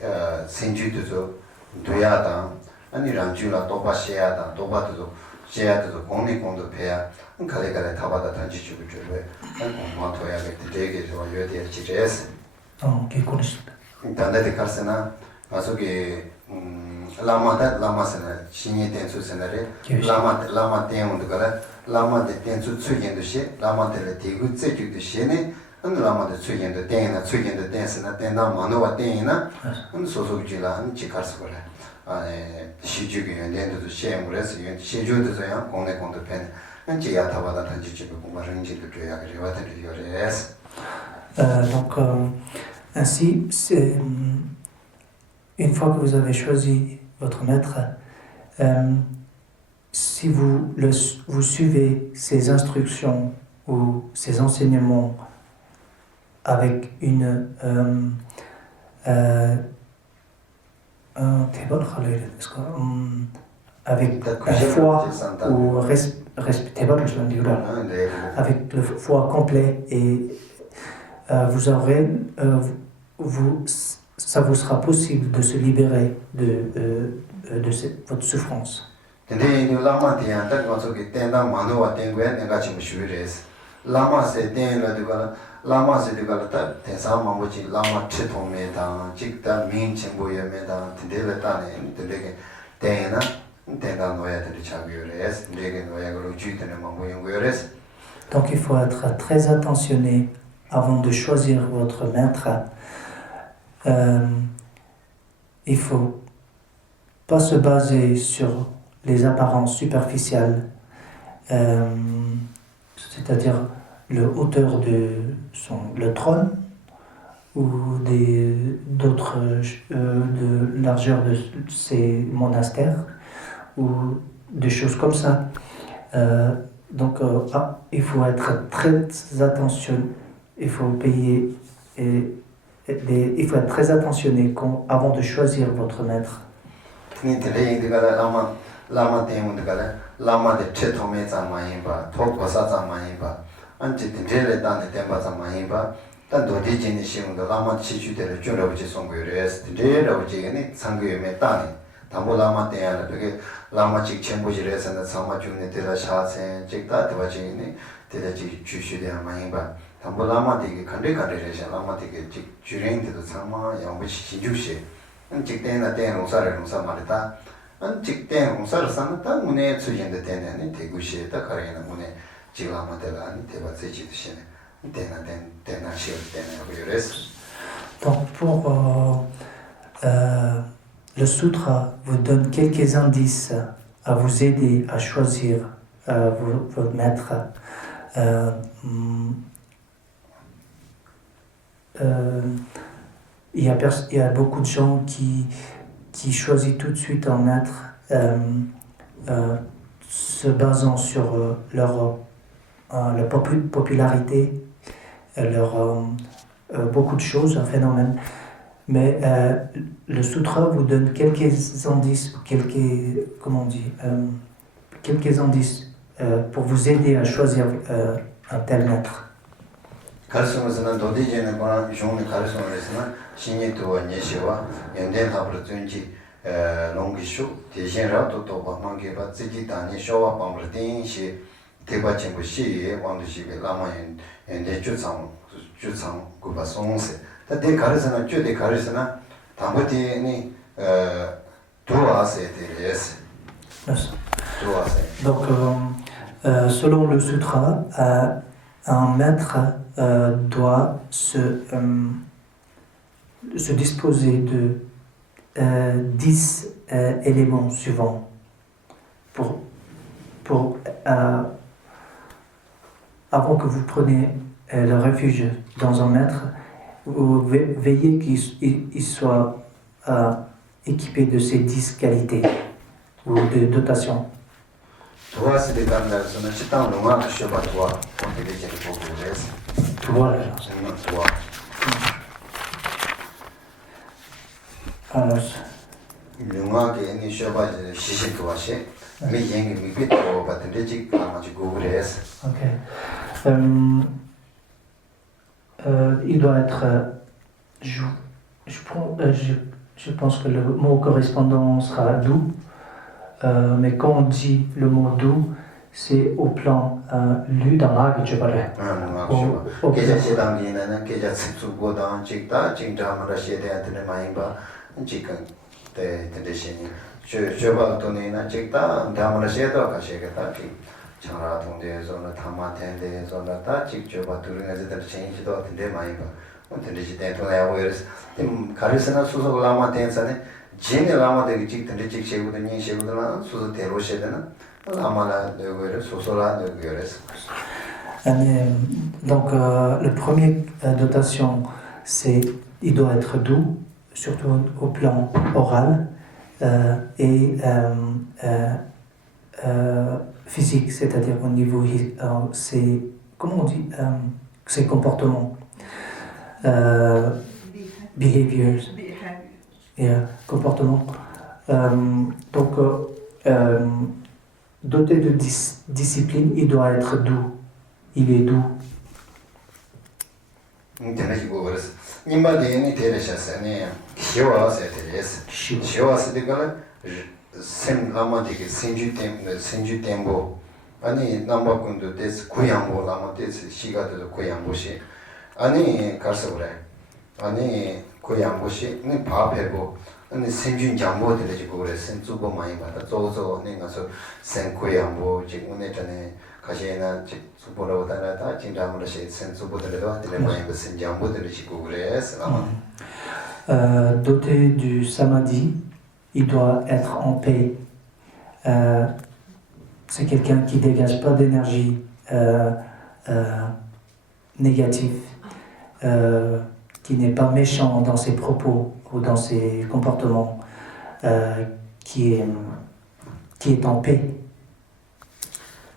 생주도 도야다 아니 란주라 도바 셰야다 도바도 셰야도 공리공도 배야 갈래갈래 타바다 단지 주고 줘요 안 공마토야게 되게 저 요디에 지레스 게 고르시다 단대데 가르스나 마소게 라마세나 신이 된수세나레 라마 때문도 가라 라마데 된수 추견도 시 라마데레 대구 째주도 시네 라마데 추견도 때나 추견도 된스나 때나 마노와 때나 소소지라 지카스 거래 아네 시주기 연된도 시행을해서 시주도서야 공내공도 pen 안지야 타바다 단지집을 공부하는지도 줘야 그래야 되려요. Donc ainsi c'est une fois que vous avez choisi votre maître, si vous suivez ses instructions ou ses enseignements avec une avec foi ou avec le foi complet et vous aurez, ça vous sera possible de se libérer de votre souffrance. Donc il faut être très attentionné avant de choisir votre maître. Il ne faut pas se baser sur les apparences superficielles, c'est-à-dire le hauteur de le trône ou d'autres de largeur de ces monastères ou des choses comme ça. Donc il faut être très attentionné, il faut payer il faut être très attentionné avant de choisir votre maître. Donc pour le sutra vous donne quelques indices à vous aider à choisir votre maître. Il y a beaucoup de gens qui choisissent tout de suite un maître se basant sur leur popularité, beaucoup de choses, un phénomène. Mais le sutra vous donne quelques indices, quelques indices pour vous aider à choisir un tel maître. Donc, selon le sutra, un maître doit se disposer de 10 éléments suivants avant que vous preniez le refuge dans un maître, vous veillez qu'il soit équipé de ces 10 qualités ou de dotations. Il doit être, je pense que le mot correspondant sera doux, mais quand on dit le mot doux, c'est au plan lu dans l'art que je parlais. Donc, la première dotation, c'est il doit être doux, surtout au plan oral et physique, c'est-à-dire au niveau ses comportements. behaviors. Yeah, comportement. Donc, doté de discipline, il doit être doux. Il est doux. Sem lama deke senju tembo ani namba kundu des kuyambo lama des shiga de kuyambo shi ani karsabure ani kuyambo shi ni paapego ani senju jambo de jigo re senjubo mai bata zozo ni ngaso sen kuyambo jigune tane kashena suporo dana ta jindamu shi senjubo de do de mai sen jambo de jigo re salama. Doté du samadhi, il doit être en paix. C'est quelqu'un qui ne dégage pas d'énergie négative, qui n'est pas méchant dans ses propos ou dans ses comportements, qui est en paix.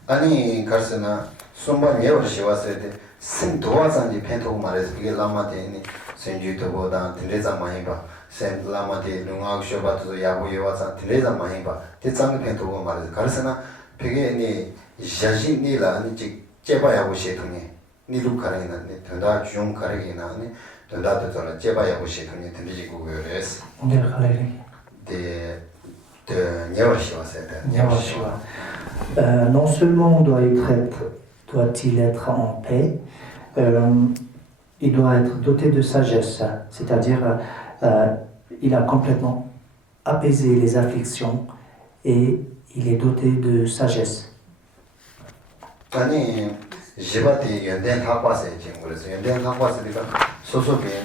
Ani karsana somba nyewa shiwasete sin doazanji pento mares bige lama de senju to bodan tendeza mahiba sen lama de lunga shoba to yabu yewasan tendeza mahiba te sang pento mares karsana bige ni jaji ni la ni jeba yabu shetuni ni lu karena ni tenda jung karena ni tenda to zona jeba yabu shetuni tendeji gugures de nyewa shiwasete nyewa shiwa. Non seulement doit-il être en paix, il doit être doté de sagesse, c'est-à-dire il a complètement apaisé les afflictions et il est doté de sagesse. 아니 제바티 연된 타파세 친구들이 연된 타파세가 소소게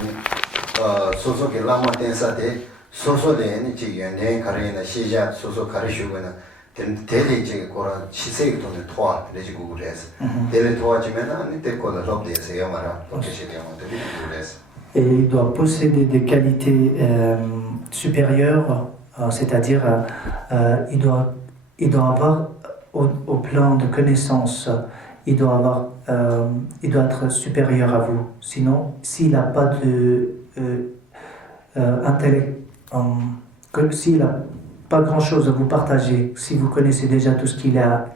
라마 댄사데 소소데 지 연된 가르이나 시작 소소 가르시고는 대리 지 고라 시세기 돈을 도와 내지고 그래서 대리 도와주면 아니 데코를 롭데서 말아 어떻게 되면 되는 그래서. Et il doit posséder des qualités supérieures, c'est-à-dire il doit avoir au plan de connaissance, il doit être supérieur à vous. Sinon, s'il n'a pas de intellect, s'il n'a pas grand-chose à vous partager, si vous connaissez déjà tout ce qu'il a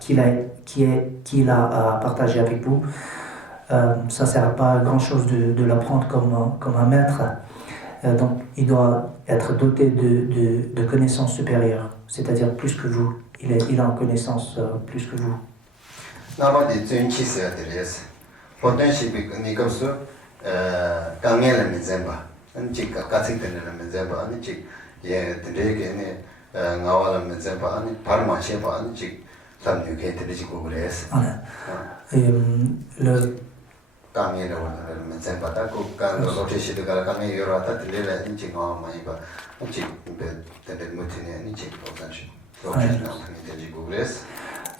à partager avec vous, ça ne sert à pas grand-chose de l'apprendre comme un maître. Donc, il doit être doté de connaissances supérieures, c'est-à-dire plus que vous. Il a en connaissance plus que vous.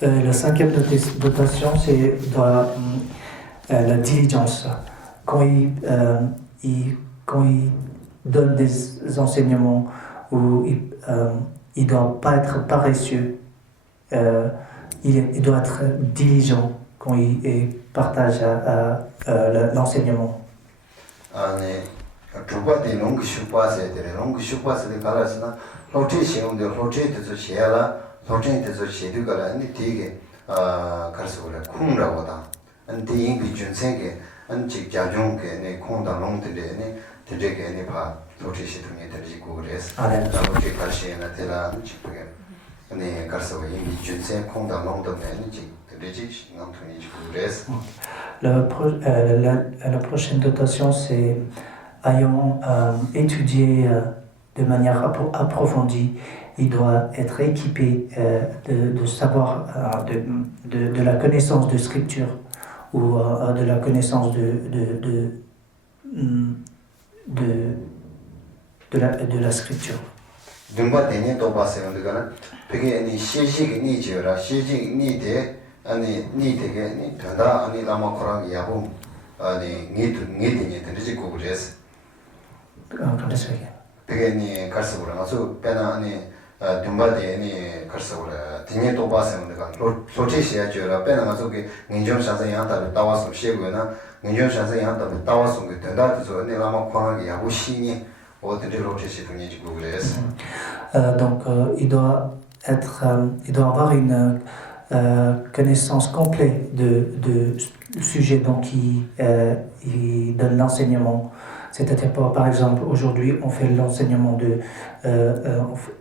La cinquième dotation, c'est la diligence. Quand il donne des enseignements, où il ne doit pas être paresseux, il doit être diligent quand il partage l'enseignement. La prochaine dotation, c'est ayant étudié de manière approfondie, il doit être équipé de savoir, de la connaissance de scripture ou de la connaissance de la scripture. Donc il doit avoir une connaissance complète du sujet dont il donne l'enseignement. C'est-à-dire, par exemple, aujourd'hui, on fait l'enseignement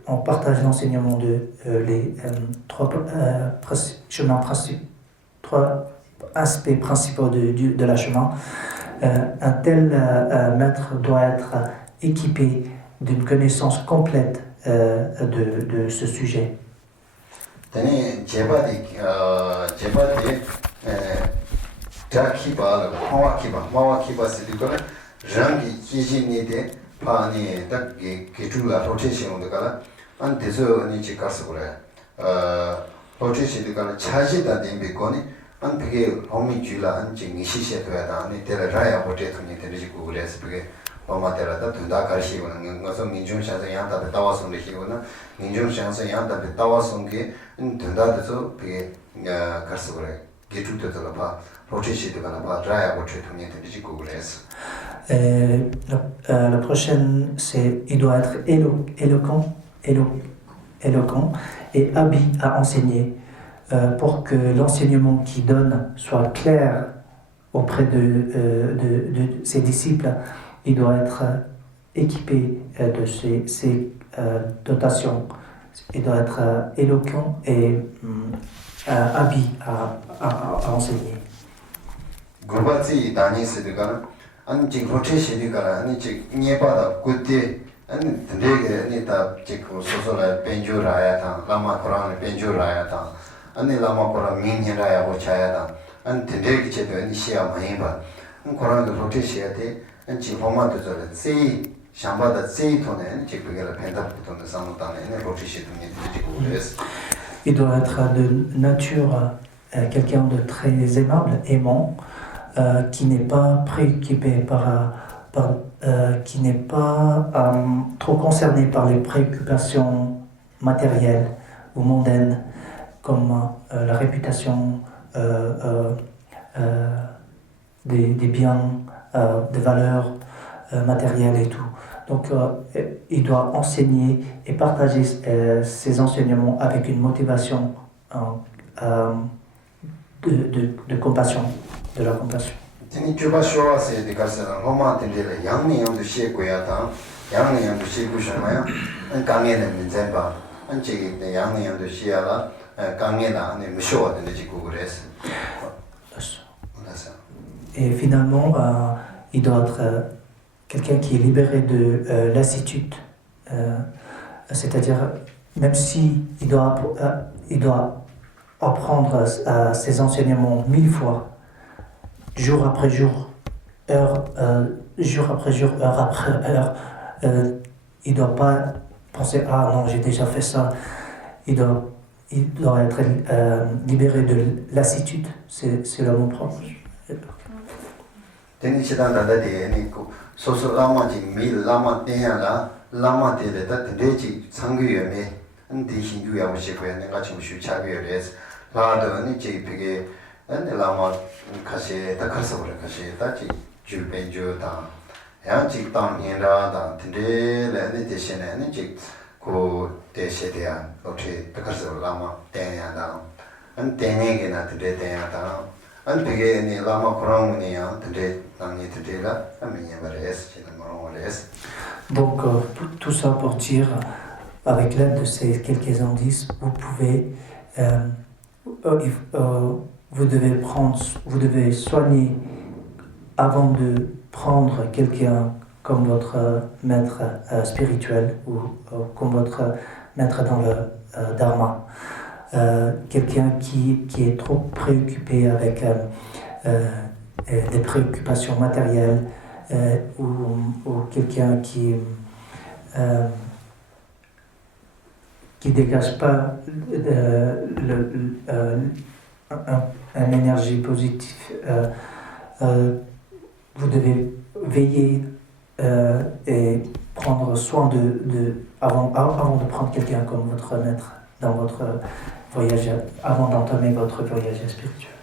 on partage l'enseignement de les trois aspects principaux de la chemin. Un tel maître doit être équipé d'une connaissance complète de ce sujet. rangi jiji ni de pa ni da ge tu la rotation de kala an de so ni chi kas gure rotation de kala chaji da de be ko ni an ge homi ju la an ji ni shi she to ya da ni de la ra ya ho de to ni de ji gu le s be ba ma de la da tu da ka shi wona ngo so min jung sha sa ya da de da wa song de shi wona min jung sha sa ya da de da wa song ge en de da de so be kas gure ge tu de la pa rotation de kala pa ra ya ho de to ni de ji gu le s. La prochaine, il doit être éloquent et habile à enseigner pour que l'enseignement qu'il donne soit clair auprès de ses disciples. Il doit être équipé de ces dotations. Il doit être éloquent et habile à enseigner. 아니 지금 로테이션이가 아니 지금 niepada kutte 아니 되게 아니 다 지금 소소라 벤주라야다 라마 코란 벤주라야다 아니 라마 코란 민히라야 고차야다 아니 되게 제도 아니 시야 많이 봐 코란도 로테이션에 아니 지금 포마도 저래 세 샴바다 세 돈에 지금 그게 펜다부터는 상담에 로테이션이 되고 그래서 Il doit être de nature quelqu'un de très aimable, aimant. Qui n'est pas préoccupé qui n'est pas trop concerné par les préoccupations matérielles ou mondaines comme la réputation des biens, des valeurs matérielles et tout. Donc il doit enseigner et partager ses enseignements avec une motivation de compassion. De la compassion. Tini chuba showa se de karsana homa tendele yangni yam de she koya ta yangni yam de she kushama an kangye ne minzen ba an chi de yangni yam de she ala kangye na ne mishowa de ji kugures. Et finalement il doit être quelqu'un qui est libéré de lassitude, c'est-à-dire même si il doit apprendre ses enseignements 1000 fois. Jour après jour, heure après jour, heure après heure, il ne doit pas penser « Ah non, j'ai déjà fait ça ». Il doit être libéré de lassitude, c'est le mot propre. ane lama kashi ta karsa kore kashi ta chi ju pen ju ta yang chi tang yin ra ta tinte le ane de she ne ane chi ku de she de ya okche ta karsa kore lama ten ya ta ane ten ye ge na tinte ten ya ta ane pege ane lama kurang ne ya tinte nang ye tinte la ame yin ba res chi na marong res. Donc tout ça pour dire avec l'aide de ces quelques indices vous pouvez vous devez soigner avant de prendre quelqu'un comme votre maître spirituel ou comme votre maître dans le dharma. Quelqu'un qui est trop préoccupé avec des préoccupations matérielles ou quelqu'un qui dégage pas une énergie positive. Vous devez veiller et prendre soin avant de prendre quelqu'un comme votre maître dans votre voyage, avant d'entamer votre voyage spirituel.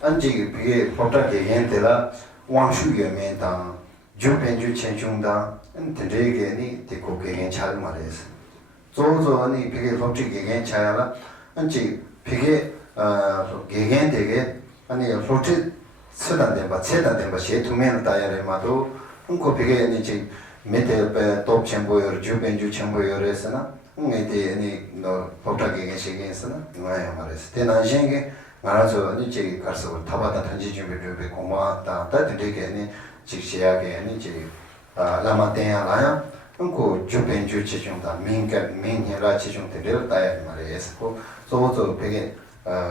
안지 그게 포트게 겐텔라 왕슈게 멘당 주변주 천중다 엔데게니 데코게 잘 말해서 조조니 그게 포트게 차야라 안지 그게 게겐데게 아니 포트 쓰다데 체다데 셰투멘 다야레마도 그 그게 이제 메테 톱 챔보여 주변주 챔보여에서나 응에데 아니 너 포트게 시게에서나 이거야 말해서 대나쟁게 말아서 이제 가서 타바다 단지 준비를 고마웠다. 다들에게 직시하게 이제 라마테야 라야 그 주변 주체 중다 민해라 지중들을 따야 말이에요. 소소 되게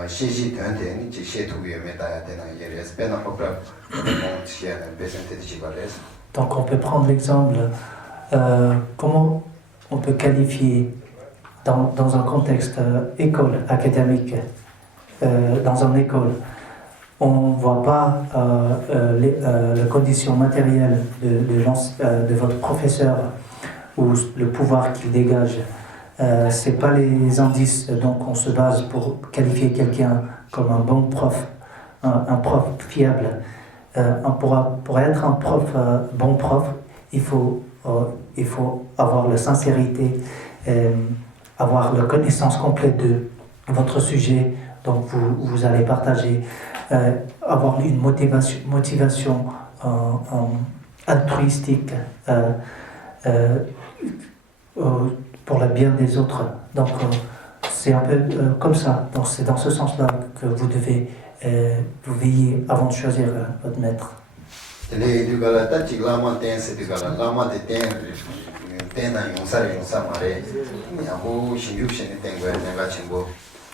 시시 된데 이제 시투비에 따야 되는 예를 스페나 포프라 몽치야는 베센테지 말이에요. Donc on peut prendre l'exemple, comment on peut qualifier dans un contexte école académique. Dans une école, on ne voit pas les conditions matérielles de votre professeur ou le pouvoir qu'il dégage. Ce n'est pas les indices dont on se base pour qualifier quelqu'un comme un bon prof, un prof fiable. Pour être un prof, bon prof, il faut avoir la sincérité, avoir la connaissance complète de votre sujet. Donc vous allez partager, avoir une motivation altruistique pour le bien des autres. Donc c'est un peu comme ça. Donc c'est dans ce sens-là que vous devez vous veiller avant de choisir votre maître.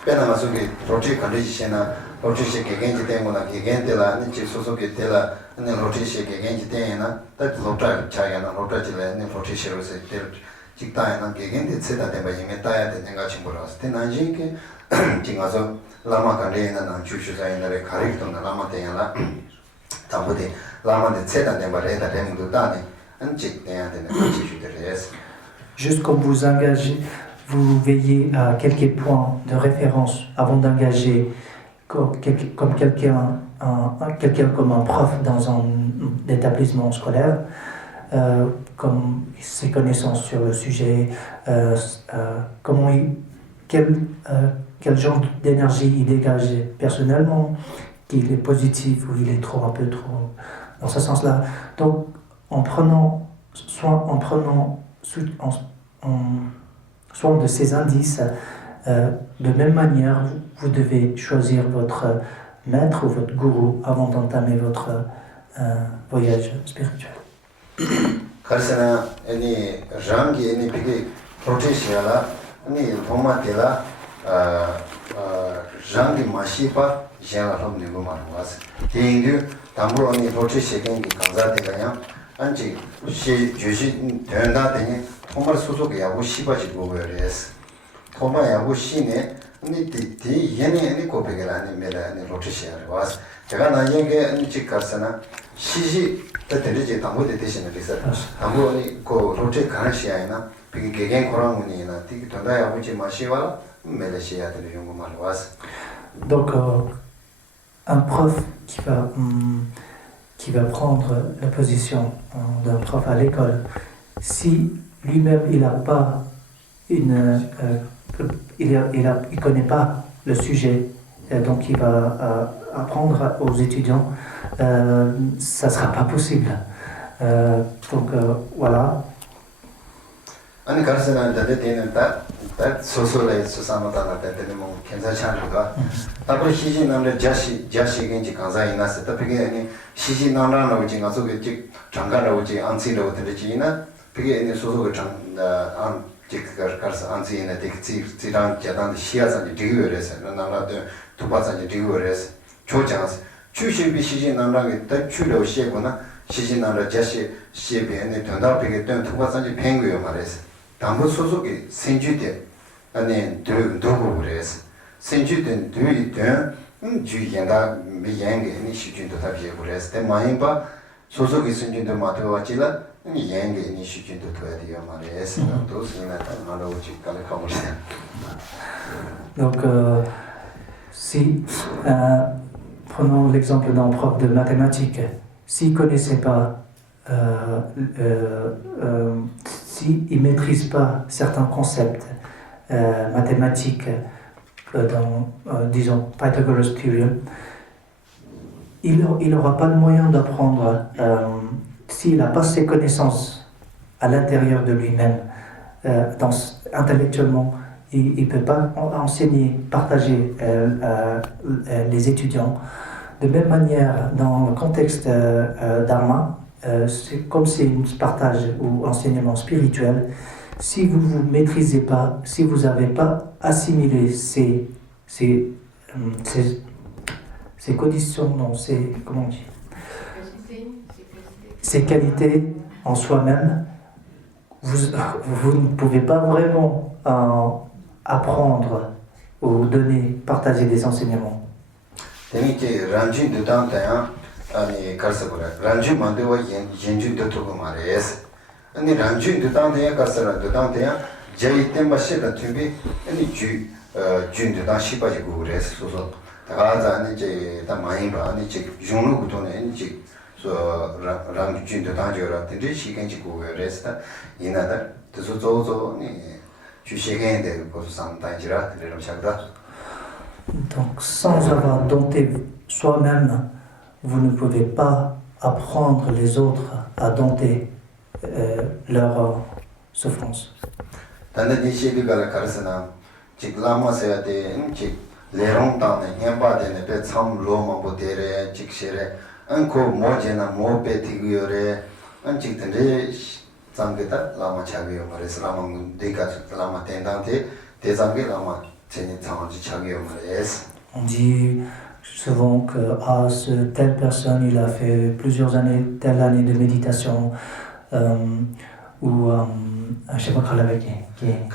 pena masuki roti kandishena roti sheke genji tengona ke gentela ni chi sosoke tela ne roti sheke genji tena ta lota chaya na lota chile ne roti shero se tel chikta na ke gente tseda de bayi me taya de nenga chimboras te nanjin ke jingaso lama kande na na chushu sai na re karikto na lama te yana tambude lama de tseda de bare da remudu da ne an chik te ya de ne chushu de res. Juste comme vous engagez, vous veillez à quelques points de référence avant d'engager comme quelqu'un comme un prof dans un établissement scolaire, comme ses connaissances sur le sujet, quel genre d'énergie il dégage personnellement, qu'il est positif ou il est un peu trop dans ce sens-là. Donc en prenant soin de ces indices, de même manière, vous devez choisir votre maître ou votre gourou avant d'entamer votre voyage spirituel. Karsana ani rangi ani pigi proteshiala ani thomatela rangi mashipa jela from the goma was tingu tambro ani proteshiken ki kanza teganya anchi shi jushi tenda teni thomar susuk yabu shiba ji goberes thoma yabu shine ani ti yene ani kopegela ani mela ani proteshiala was 제가 나에게 ani chikarsana 시시 때들이지 당고대 대신에 비서 당고니 그 로제 가시아이나 비게 개개 거랑문이나 되게 돈다야 보지 마시와 멜레시아 되는 용거 말 와서. Donc un prof qui va prendre la position d'un prof à l'école, si lui-même il n'a pas il connaît pas le sujet, donc il va apprendre aux étudiants, ça ne sera pas possible. Donc voilà. 아니 가르스는 데데는 딱 소소에 수사마다나 데데는 뭐 괜찮잖아요. 답을 시지 남의 자식인지 간사이나서 답이게 아니 시지 남라는 오지 가서 그 장가로 오지 안시로 되지나 그게 아니 소소가 장안 지가 가서 안시나 되게 지랑 자단 시야산이 되고래서 남라도 두바산이 되고래서 조장스 주시비 시지 남라게 딱 추려 시에구나 시지 남라 자식 시에비에 된다비게 된 두바산이 팽고요 말해서 담보 소속이 생주대 아니 두고 그래서 생주된 두이된 주연다 미행게 니 시준도 답이에 그래서 때 마인바 소속이 생준도 마토와지라 니 행게 니 시준도 돼야 돼요 말해서 또 생각나 말하고지 Donc si Prenons l'exemple d'un prof de mathématiques. S'il ne connaissait pas, s'il ne maîtrise pas certains concepts mathématiques dans, disons, Pythagoras Theorem, il n'aura pas le moyen d'apprendre s'il n'a pas ces connaissances à l'intérieur de lui-même, intellectuellement. Il ne peut pas enseigner, partager les étudiants. De même manière, dans le contexte Dharma, comme c'est un partage ou enseignement spirituel, si vous ne vous maîtrisez pas, si vous n'avez pas assimilé ces conditions, non, comment on dit, ces qualités en soi-même, vous ne pouvez pas vraiment apprendre ou donner, partager des enseignements. Donc, sans avoir dompté soi-même, vous ne pouvez pas apprendre les autres à dompter leur souffrance. On dit souvent que telle personne, il a fait plusieurs années, telle année de méditation, ou je ne sais pas quoi avec qui est.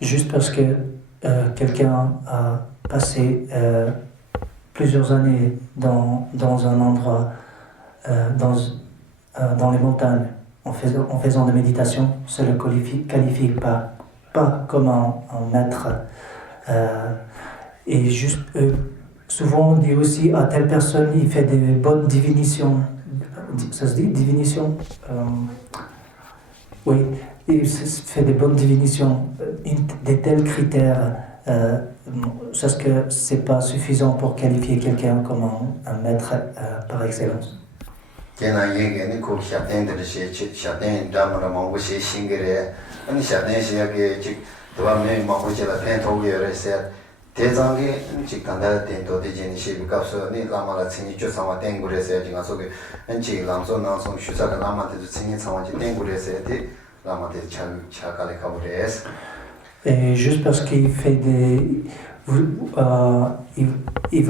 Juste parce que quelqu'un a passé plusieurs années dans un endroit, dans les montagnes, en faisant de méditation, ça ne le qualifie pas comme un maître. Et juste, souvent on dit aussi à telle personne, il fait des bonnes divinations. Ça se dit, divination? Oui, il fait des bonnes divinations, des tels critères, parce que ce n'est pas suffisant pour qualifier quelqu'un comme un maître par excellence. Et juste parce qu'il fait il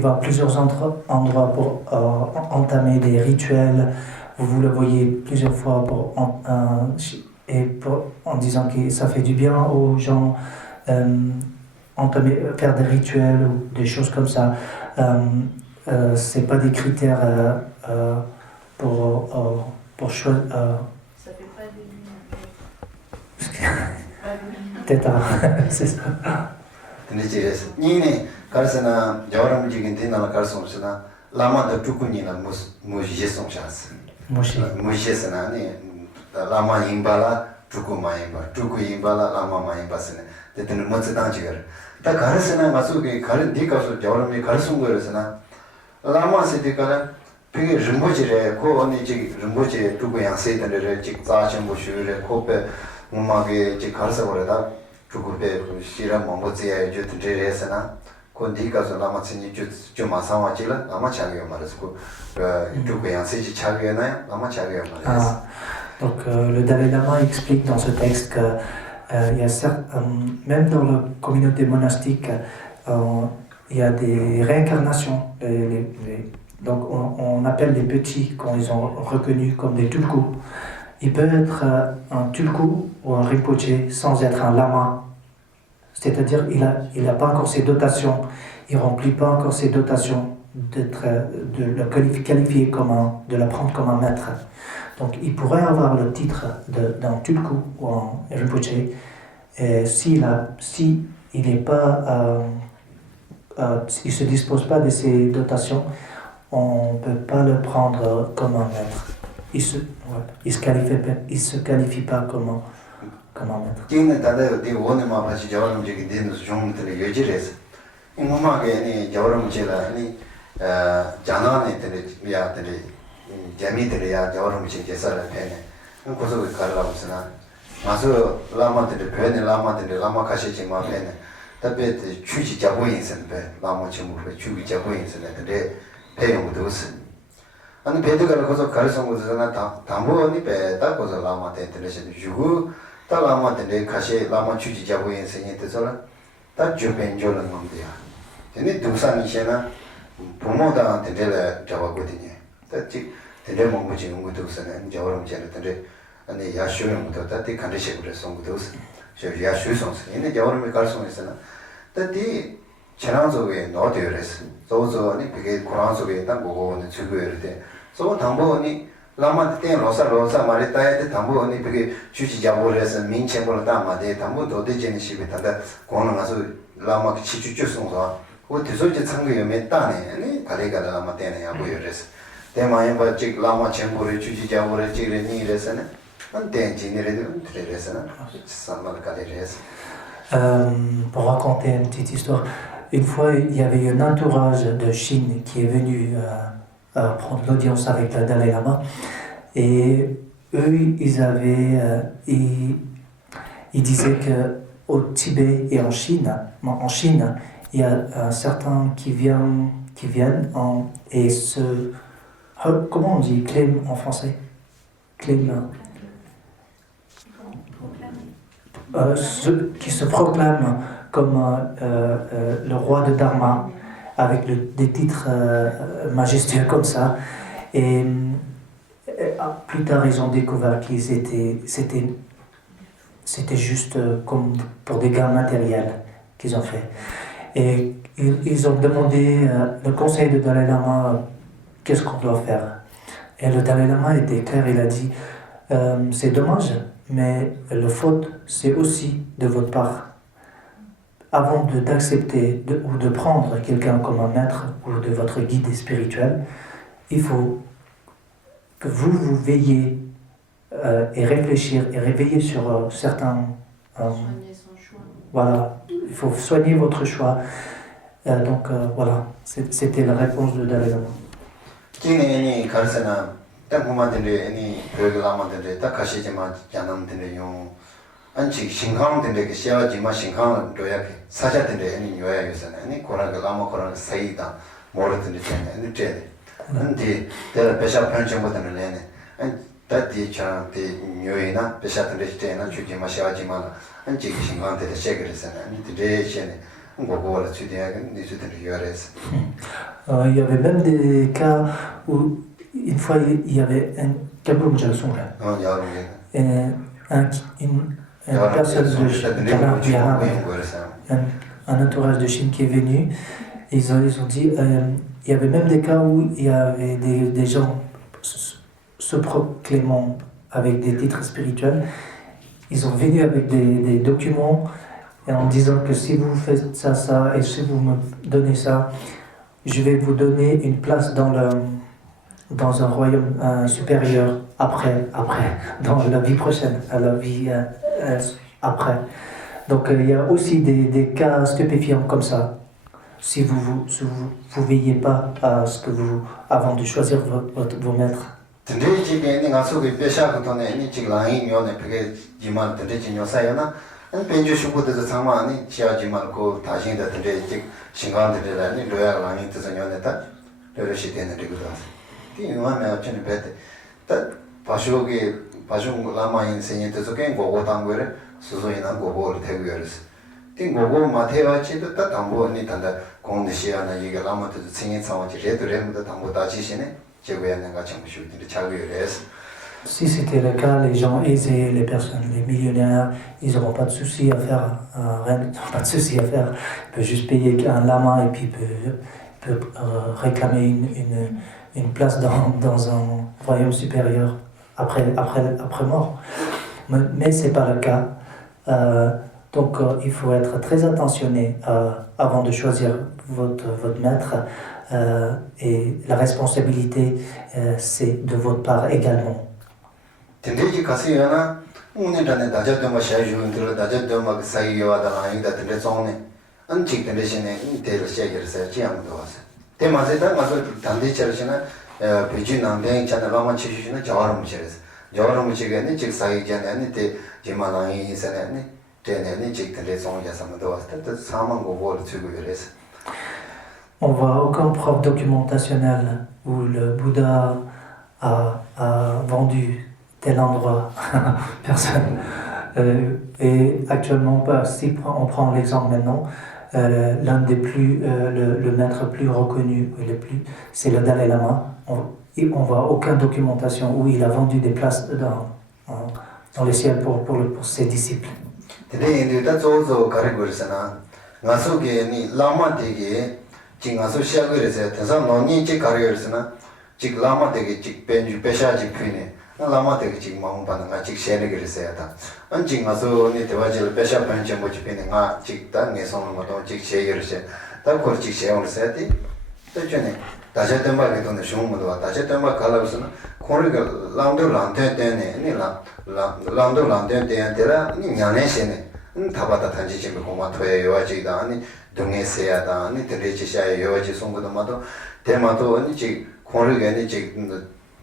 va à plusieurs endroits pour entamer des rituels. Vous le voyez plusieurs fois en disant que ça fait du bien aux gens, faire des rituels ou des choses comme ça. C'est pas des critères pour choisir. Ça fait pas des peut-être c'est ça. Lama da tukuni na moje som chas. Moje sana ne lama imbala tuku maimba, tuku imbala lama maimba sana. Deten motse dang jigar. Da gar sana masu ke gar dika so jawram me gar sung go sana. Lama se dikala pige rimboje re ko oni ji rimboje tuku yang se den re ji za chen bo shu re ko pe muma ge ji gar sa gore da tuku pe shira mambo ze ya ju de re sana. Donc le Dalai Lama explique dans ce texte que même dans la communauté monastique, il y a des réincarnations. Donc on appelle les petits, quand ils ont reconnus comme des tulkus. Il peut être un tulku ou un rinpoché sans être un lama. C'est-à-dire il n'a pas encore ses dotations, il ne remplit pas encore ses dotations de le qualifier de l'apprendre comme un maître. Donc il pourrait avoir le titre d'un tulku ou un rinpoché, et s'il n'est pas, il se dispose pas de ses dotations, on ne peut pas le prendre comme un maître. Il se qualifie pas comme un maître. 아니 배드가를 거기서 가르쳐 보잖아. 담보니 배다 거기서 라마한테 들으시는 주고 다 라마한테 가시 라마 주지 잡고 인생이 돼서라. 다 주변조는 놈들이야. 근데 두산이 시나 부모들한테 내가 잡았거든요. 다지 대대 먹무지 연구도 없어는 저런 제는데 아니 야슈용도 다티 간디식으로送것도 없어. 저 야슈송스. 근데 저런 가르쳐서는 다티 지난 속에 넣어드렸어. 저저니 그게 고란 속에 딱 보고는 주고를 때. 소 담보니 라마한테 때 로사 말했다에 담보니 그게 주지 잡으려서 민체벌 담아대 담보도 되지는 시비 단다. 고는 가서 라마 치주주 송서. 그 뒤서지 참고에 따네. 아니 다리가 라마 때네 하고 이랬어. 대마에 뭐지 라마 첨부를 주지 잡으려 지르니 이랬어는. 안때 지내래도 그랬어는. 산말 가리래서. Pour raconter une petite histoire, une fois il y avait un entourage de Chine qui est venu prendre l'audience avec le Dalai Lama, et eux ils disaient qu'au Tibet et en Chine, il y a certains qui viennent et comment on dit claim en français? Ceux qui se proclament comme le roi de Dharma, avec des titres majestueux comme ça. Et plus tard, ils ont découvert qu'ils c'était juste comme pour des gains matériels qu'ils ont fait. Et ils ont demandé le conseil de Dalai Lama, qu'est-ce qu'on doit faire? Et le Dalai Lama était clair, il a dit, c'est dommage, mais le faute, c'est aussi de votre part. Avant d'accepter ou de prendre quelqu'un comme un maître ou de votre guide spirituel, il faut que vous veillez et réfléchir et réveiller sur certains... soigner son choix. Voilà, il faut soigner votre choix. Donc voilà, c'était la réponse de Dalai Lama. 안치 신강된데 그 시야지마 신강은 도약해 사자된데 아니 요야에서는 아니 고라가 라마 고라가 사이다 모르던데 되네 근데 근데 내가 배샤 편집보다는 내네 안 다디 차한테 묘이나 배샤던데 되나 주지마 시야지마 안치 신강된데 셰그르서는 아니 대신에 고고라 주디야는 니주들이 요야에서 il y avait même des cas où une fois il y avait un tableau de son là. Une personne un entourage de Chine qui est venu, ils ont dit, il y avait même des cas où il y avait des gens se proclamant avec des titres spirituels, ils sont venus avec des documents et en disant que si vous faites ça et si vous me donnez ça, je vais vous donner une place dans un royaume supérieur après, dans la vie prochaine, à la vie après. Donc il y a aussi des cas stupéfiants comme ça. Si vous veillez pas à ce que avant de choisir vos maîtres. 바중 라마인 생이 되서게 고고 당고를 수소이나 고고를 대고열스 띵고고 마테와 치도 다 담보니 단다 공드시아나 이게 라마도 생이 상황이 레드레무도 담보 다지시네 제고야는 같이 무시들이 자고요래서 Si c'était le cas, les gens aisés, les personnes, les millionnaires, ils n'auront pas de souci à faire, pas de souci à faire. Ils peuvent juste payer un lama et puis peut réclamer une place dans un royaume supérieur après mort. Mais ce n'est pas le cas. Donc il faut être très attentionné avant de choisir votre maître. Et la responsabilité, c'est de votre part également. tendeji kasiyana uni dane daja doma shaiju ndro daja doma sagiyo adana ida tende zone anchik tende shine intel shagir sa chiam doas te mazeta maso tande chershina peju namden chana lama chishina jawaram cheres jawaram chigani chik sagi jana te jimanai sanani tenani chik tende zone ya samdoas ta saman go bol tsugu yeres. On voit aucune preuve documentationnelle où le Bouddha a vendu tel endroit, personne. Et actuellement, si on prend l'exemple maintenant, l'un des plus, le maître plus reconnu, c'est le Dalai Lama. On voit aucune documentation où il a vendu des places dans le ciel pour ses disciples. lama de chik maung pan nga chik shene gir se ta an chik nga so ni te wajil pesha pan che mo chi pin nga chik ta nge song mo to chik she gir se ta kor chik she on se ti ta chene ta je tem ba ge ton shung mo do ta je tem ba kala us na khor ge lang do lang te te ne ni lang do lang te te te ra ni nya ne she ne ta ba ta tan ji chi ko ma to ye yo chi da ni dong ye se ya da ni te re chi sha ye yo chi song go do ma to te ma to ni chi khor ge ni chi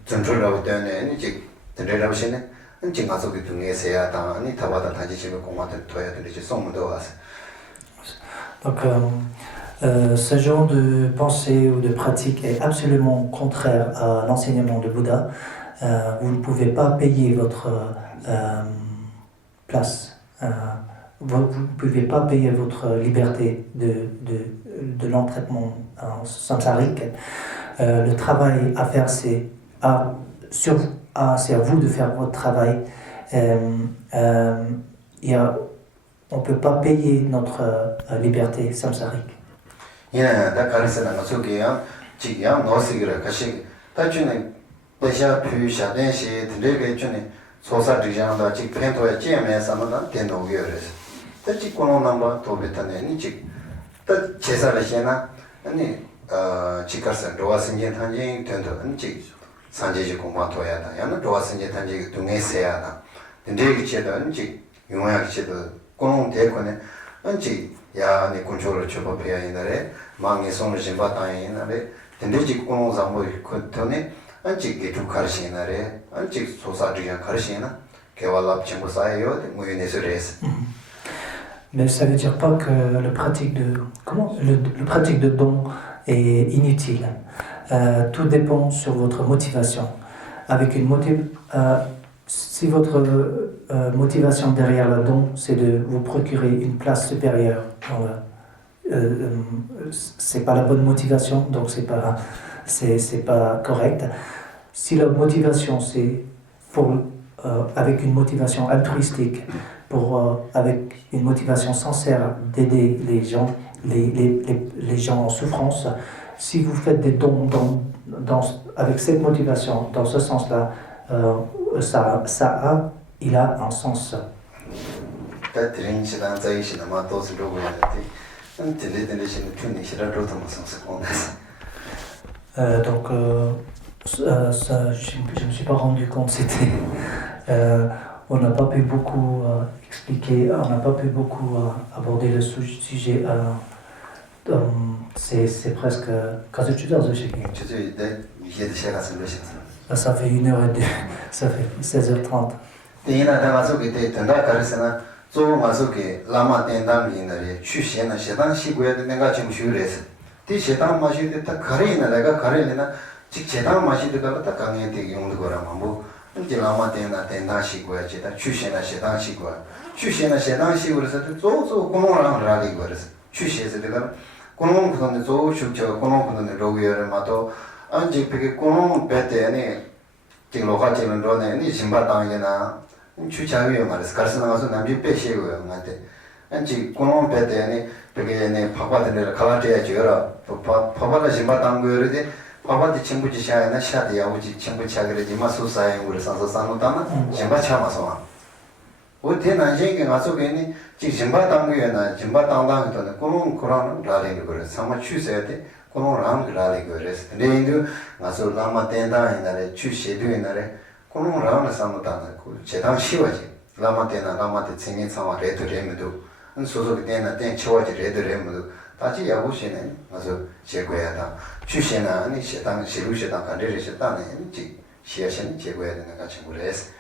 전주라고 때문에 이제 들으라고시네. 이제 가서 그 등에 세야 당하니 타바다 다지시고 공마들 둬야 되지 송문도 와서. Donc ce genre de pensée ou de pratique est absolument contraire à l'enseignement de Bouddha. Vous ne pouvez pas payer votre place. Vous ne pouvez pas payer votre liberté de l'entraînement samsarique. Le travail à faire, c'est à vous de faire votre travail. On ne peut pas payer notre liberté samsarique. 산제지 공부토야다. 야는 도와선제 단지 동에 세야다. 근데 기체도 지 용약 기체도 공공 대권에 언지 야니 군조를 접어해야 이날에 망이 손을 좀 받아야 이날에 근데 지 공공 zambo 그터네 언지 개주 가르시 이날에 언지 소사지가 가르시나 개발랍 친구 사이요 무연에서레스. Mais ça veut dire pas que le pratique de don est inutile. Tout dépend sur votre motivation. Si votre motivation derrière le don, c'est de vous procurer une place supérieure, c'est pas la bonne motivation, donc c'est pas correct. Si la motivation c'est avec une motivation altruistique, avec une motivation sincère d'aider les gens en souffrance. Si vous faites des dons avec cette motivation, dans ce sens-là, il a un sens. Donc, je ne me suis pas rendu compte, on n'a pas pu beaucoup expliquer, on n'a pas pu beaucoup aborder le sujet. C'est presque... Ça fait 1h02, ça fait 16h30. 이제 라마 때나 된다시고야 제가 추신나 시당시고 추신나 시당시고서 조조 공원랑 라리고 그래서 추시에서 내가 공원 그런데 조 슈저 공원 그런데 로기어를 마도 안지 그게 공원 배때네 지금 로가지는 로네 니 심바당이나 추자위에 말해서 가서 나가서 남지 빼시고요 나한테 안지 공원 배때네 그게 네 파파들을 가와줘야 줘라 파파가 심바당 거를 파파티 친구지 샤이나 샤디 아우지 친구지 하기를 이마수사에 우리 산서 산노다나 심바차마서 어때 난생게 가서 괜히 지금 심바당구에나 심바당당에는 공원 그런 라리는 거를 상마 추세야 돼 공원랑 라리 그래서 내인도 가서 라마 된다 옛날에 추시도 옛날에 공원랑 산노다나 그 제당 쉬워지 라마 때나 라마때 생긴 상황 레드레면도 소소기 때나 때 치워지 레드레면도 다시 야구시네 가서 제거해야 추시나 아니 시당 시루시당 간레리 시당에 시야신 제거해야 되는 같이 그래서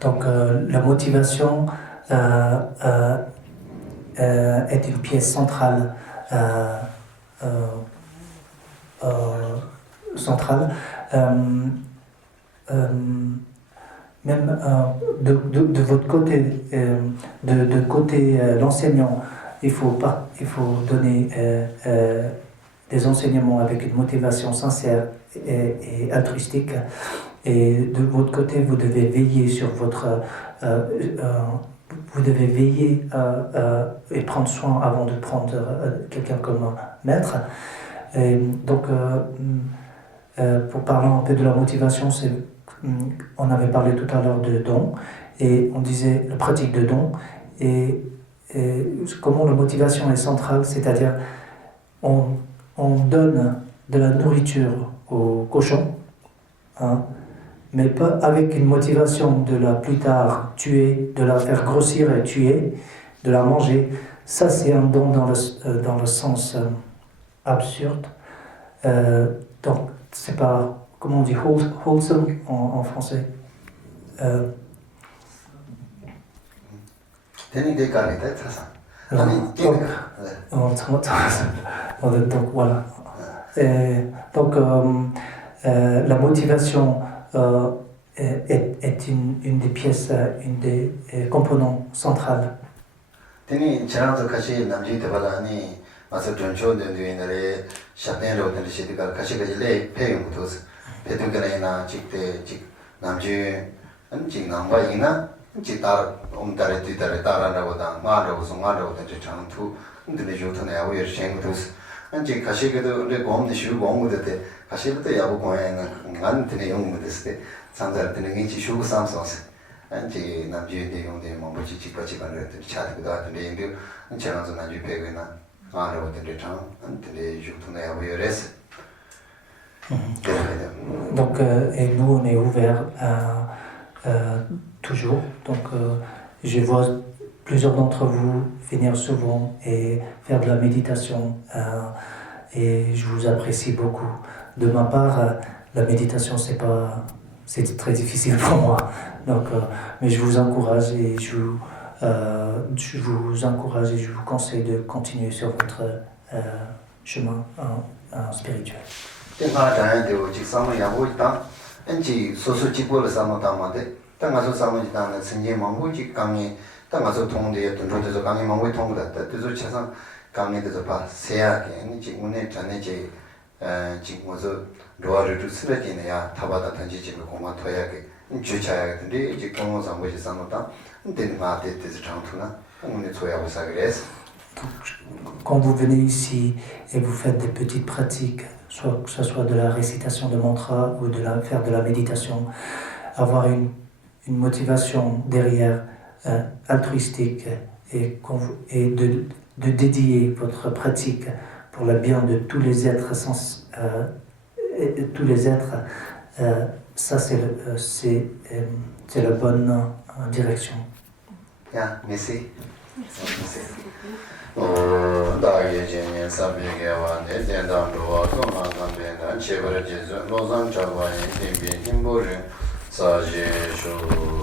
Donc la motivation est une pièce centrale, même de votre côté, de côté l'enseignant, il faut donner des enseignements avec une motivation sincère et altruistique. Et de votre côté, vous devez veiller sur votre... vous devez veiller et prendre soin avant de prendre quelqu'un comme maître. Et donc, pour parler un peu de la motivation, on avait parlé tout à l'heure de don, et on disait la pratique de don, et comment la motivation est centrale, c'est-à-dire on donne de la nourriture aux cochons, hein, mais pas avec une motivation de la plus tard tuer, de la faire grossir et tuer, de la manger. Ça, c'est un don dans le sens absurde. Donc, c'est pas, comment on dit, wholesome en français. Donc, voilà. Donc, la motivation est une des pièces, une des composants centrales. 안지 가시게도 우리 공부 쉬고 공부도 가시부터 야부 공연은 안한테 용무도 때 상자를 되는 게 지슈고 삼성스 안지 남주의 용대 뭐 뭐지 집까지가를 차트도 하던데 인도 저랑서 남주 배우나 아로들 장 안데 주토나 야부여레스 Donc, et nous, on est ouvert toujours. Donc, je vois plusieurs d'entre vous venir souvent et faire de la méditation. Et je vous apprécie beaucoup. De ma part, la méditation, c'est très difficile pour moi. Donc, mais je vous encourage et je vous encourage et je vous conseille de continuer sur votre chemin spirituel. 땅가서 통데 돈도서 강이 망고 통고다 뜻을 차상 강에서 봐 세야게 지금에 전에지 지금서 로아를 쓰러지네야 타바다 던지지를 공만 토야게 주차야 근데 이제 공원상 뭐지 상노다 근데 마데 뜻을 장투나 오늘 소야고 사그레스. Quand vous venez ici et vous faites des petites pratiques, soit que ce soit de la récitation de mantra ou faire de la méditation, avoir une motivation derrière altruistique et de dédier votre pratique pour le bien de tous les êtres ça c'est la bonne direction. Merci. 다이에 제년 사비게와 내전담도와 소만감변 제벌 제조 노산 자와의 대비 힘보를 사제쇼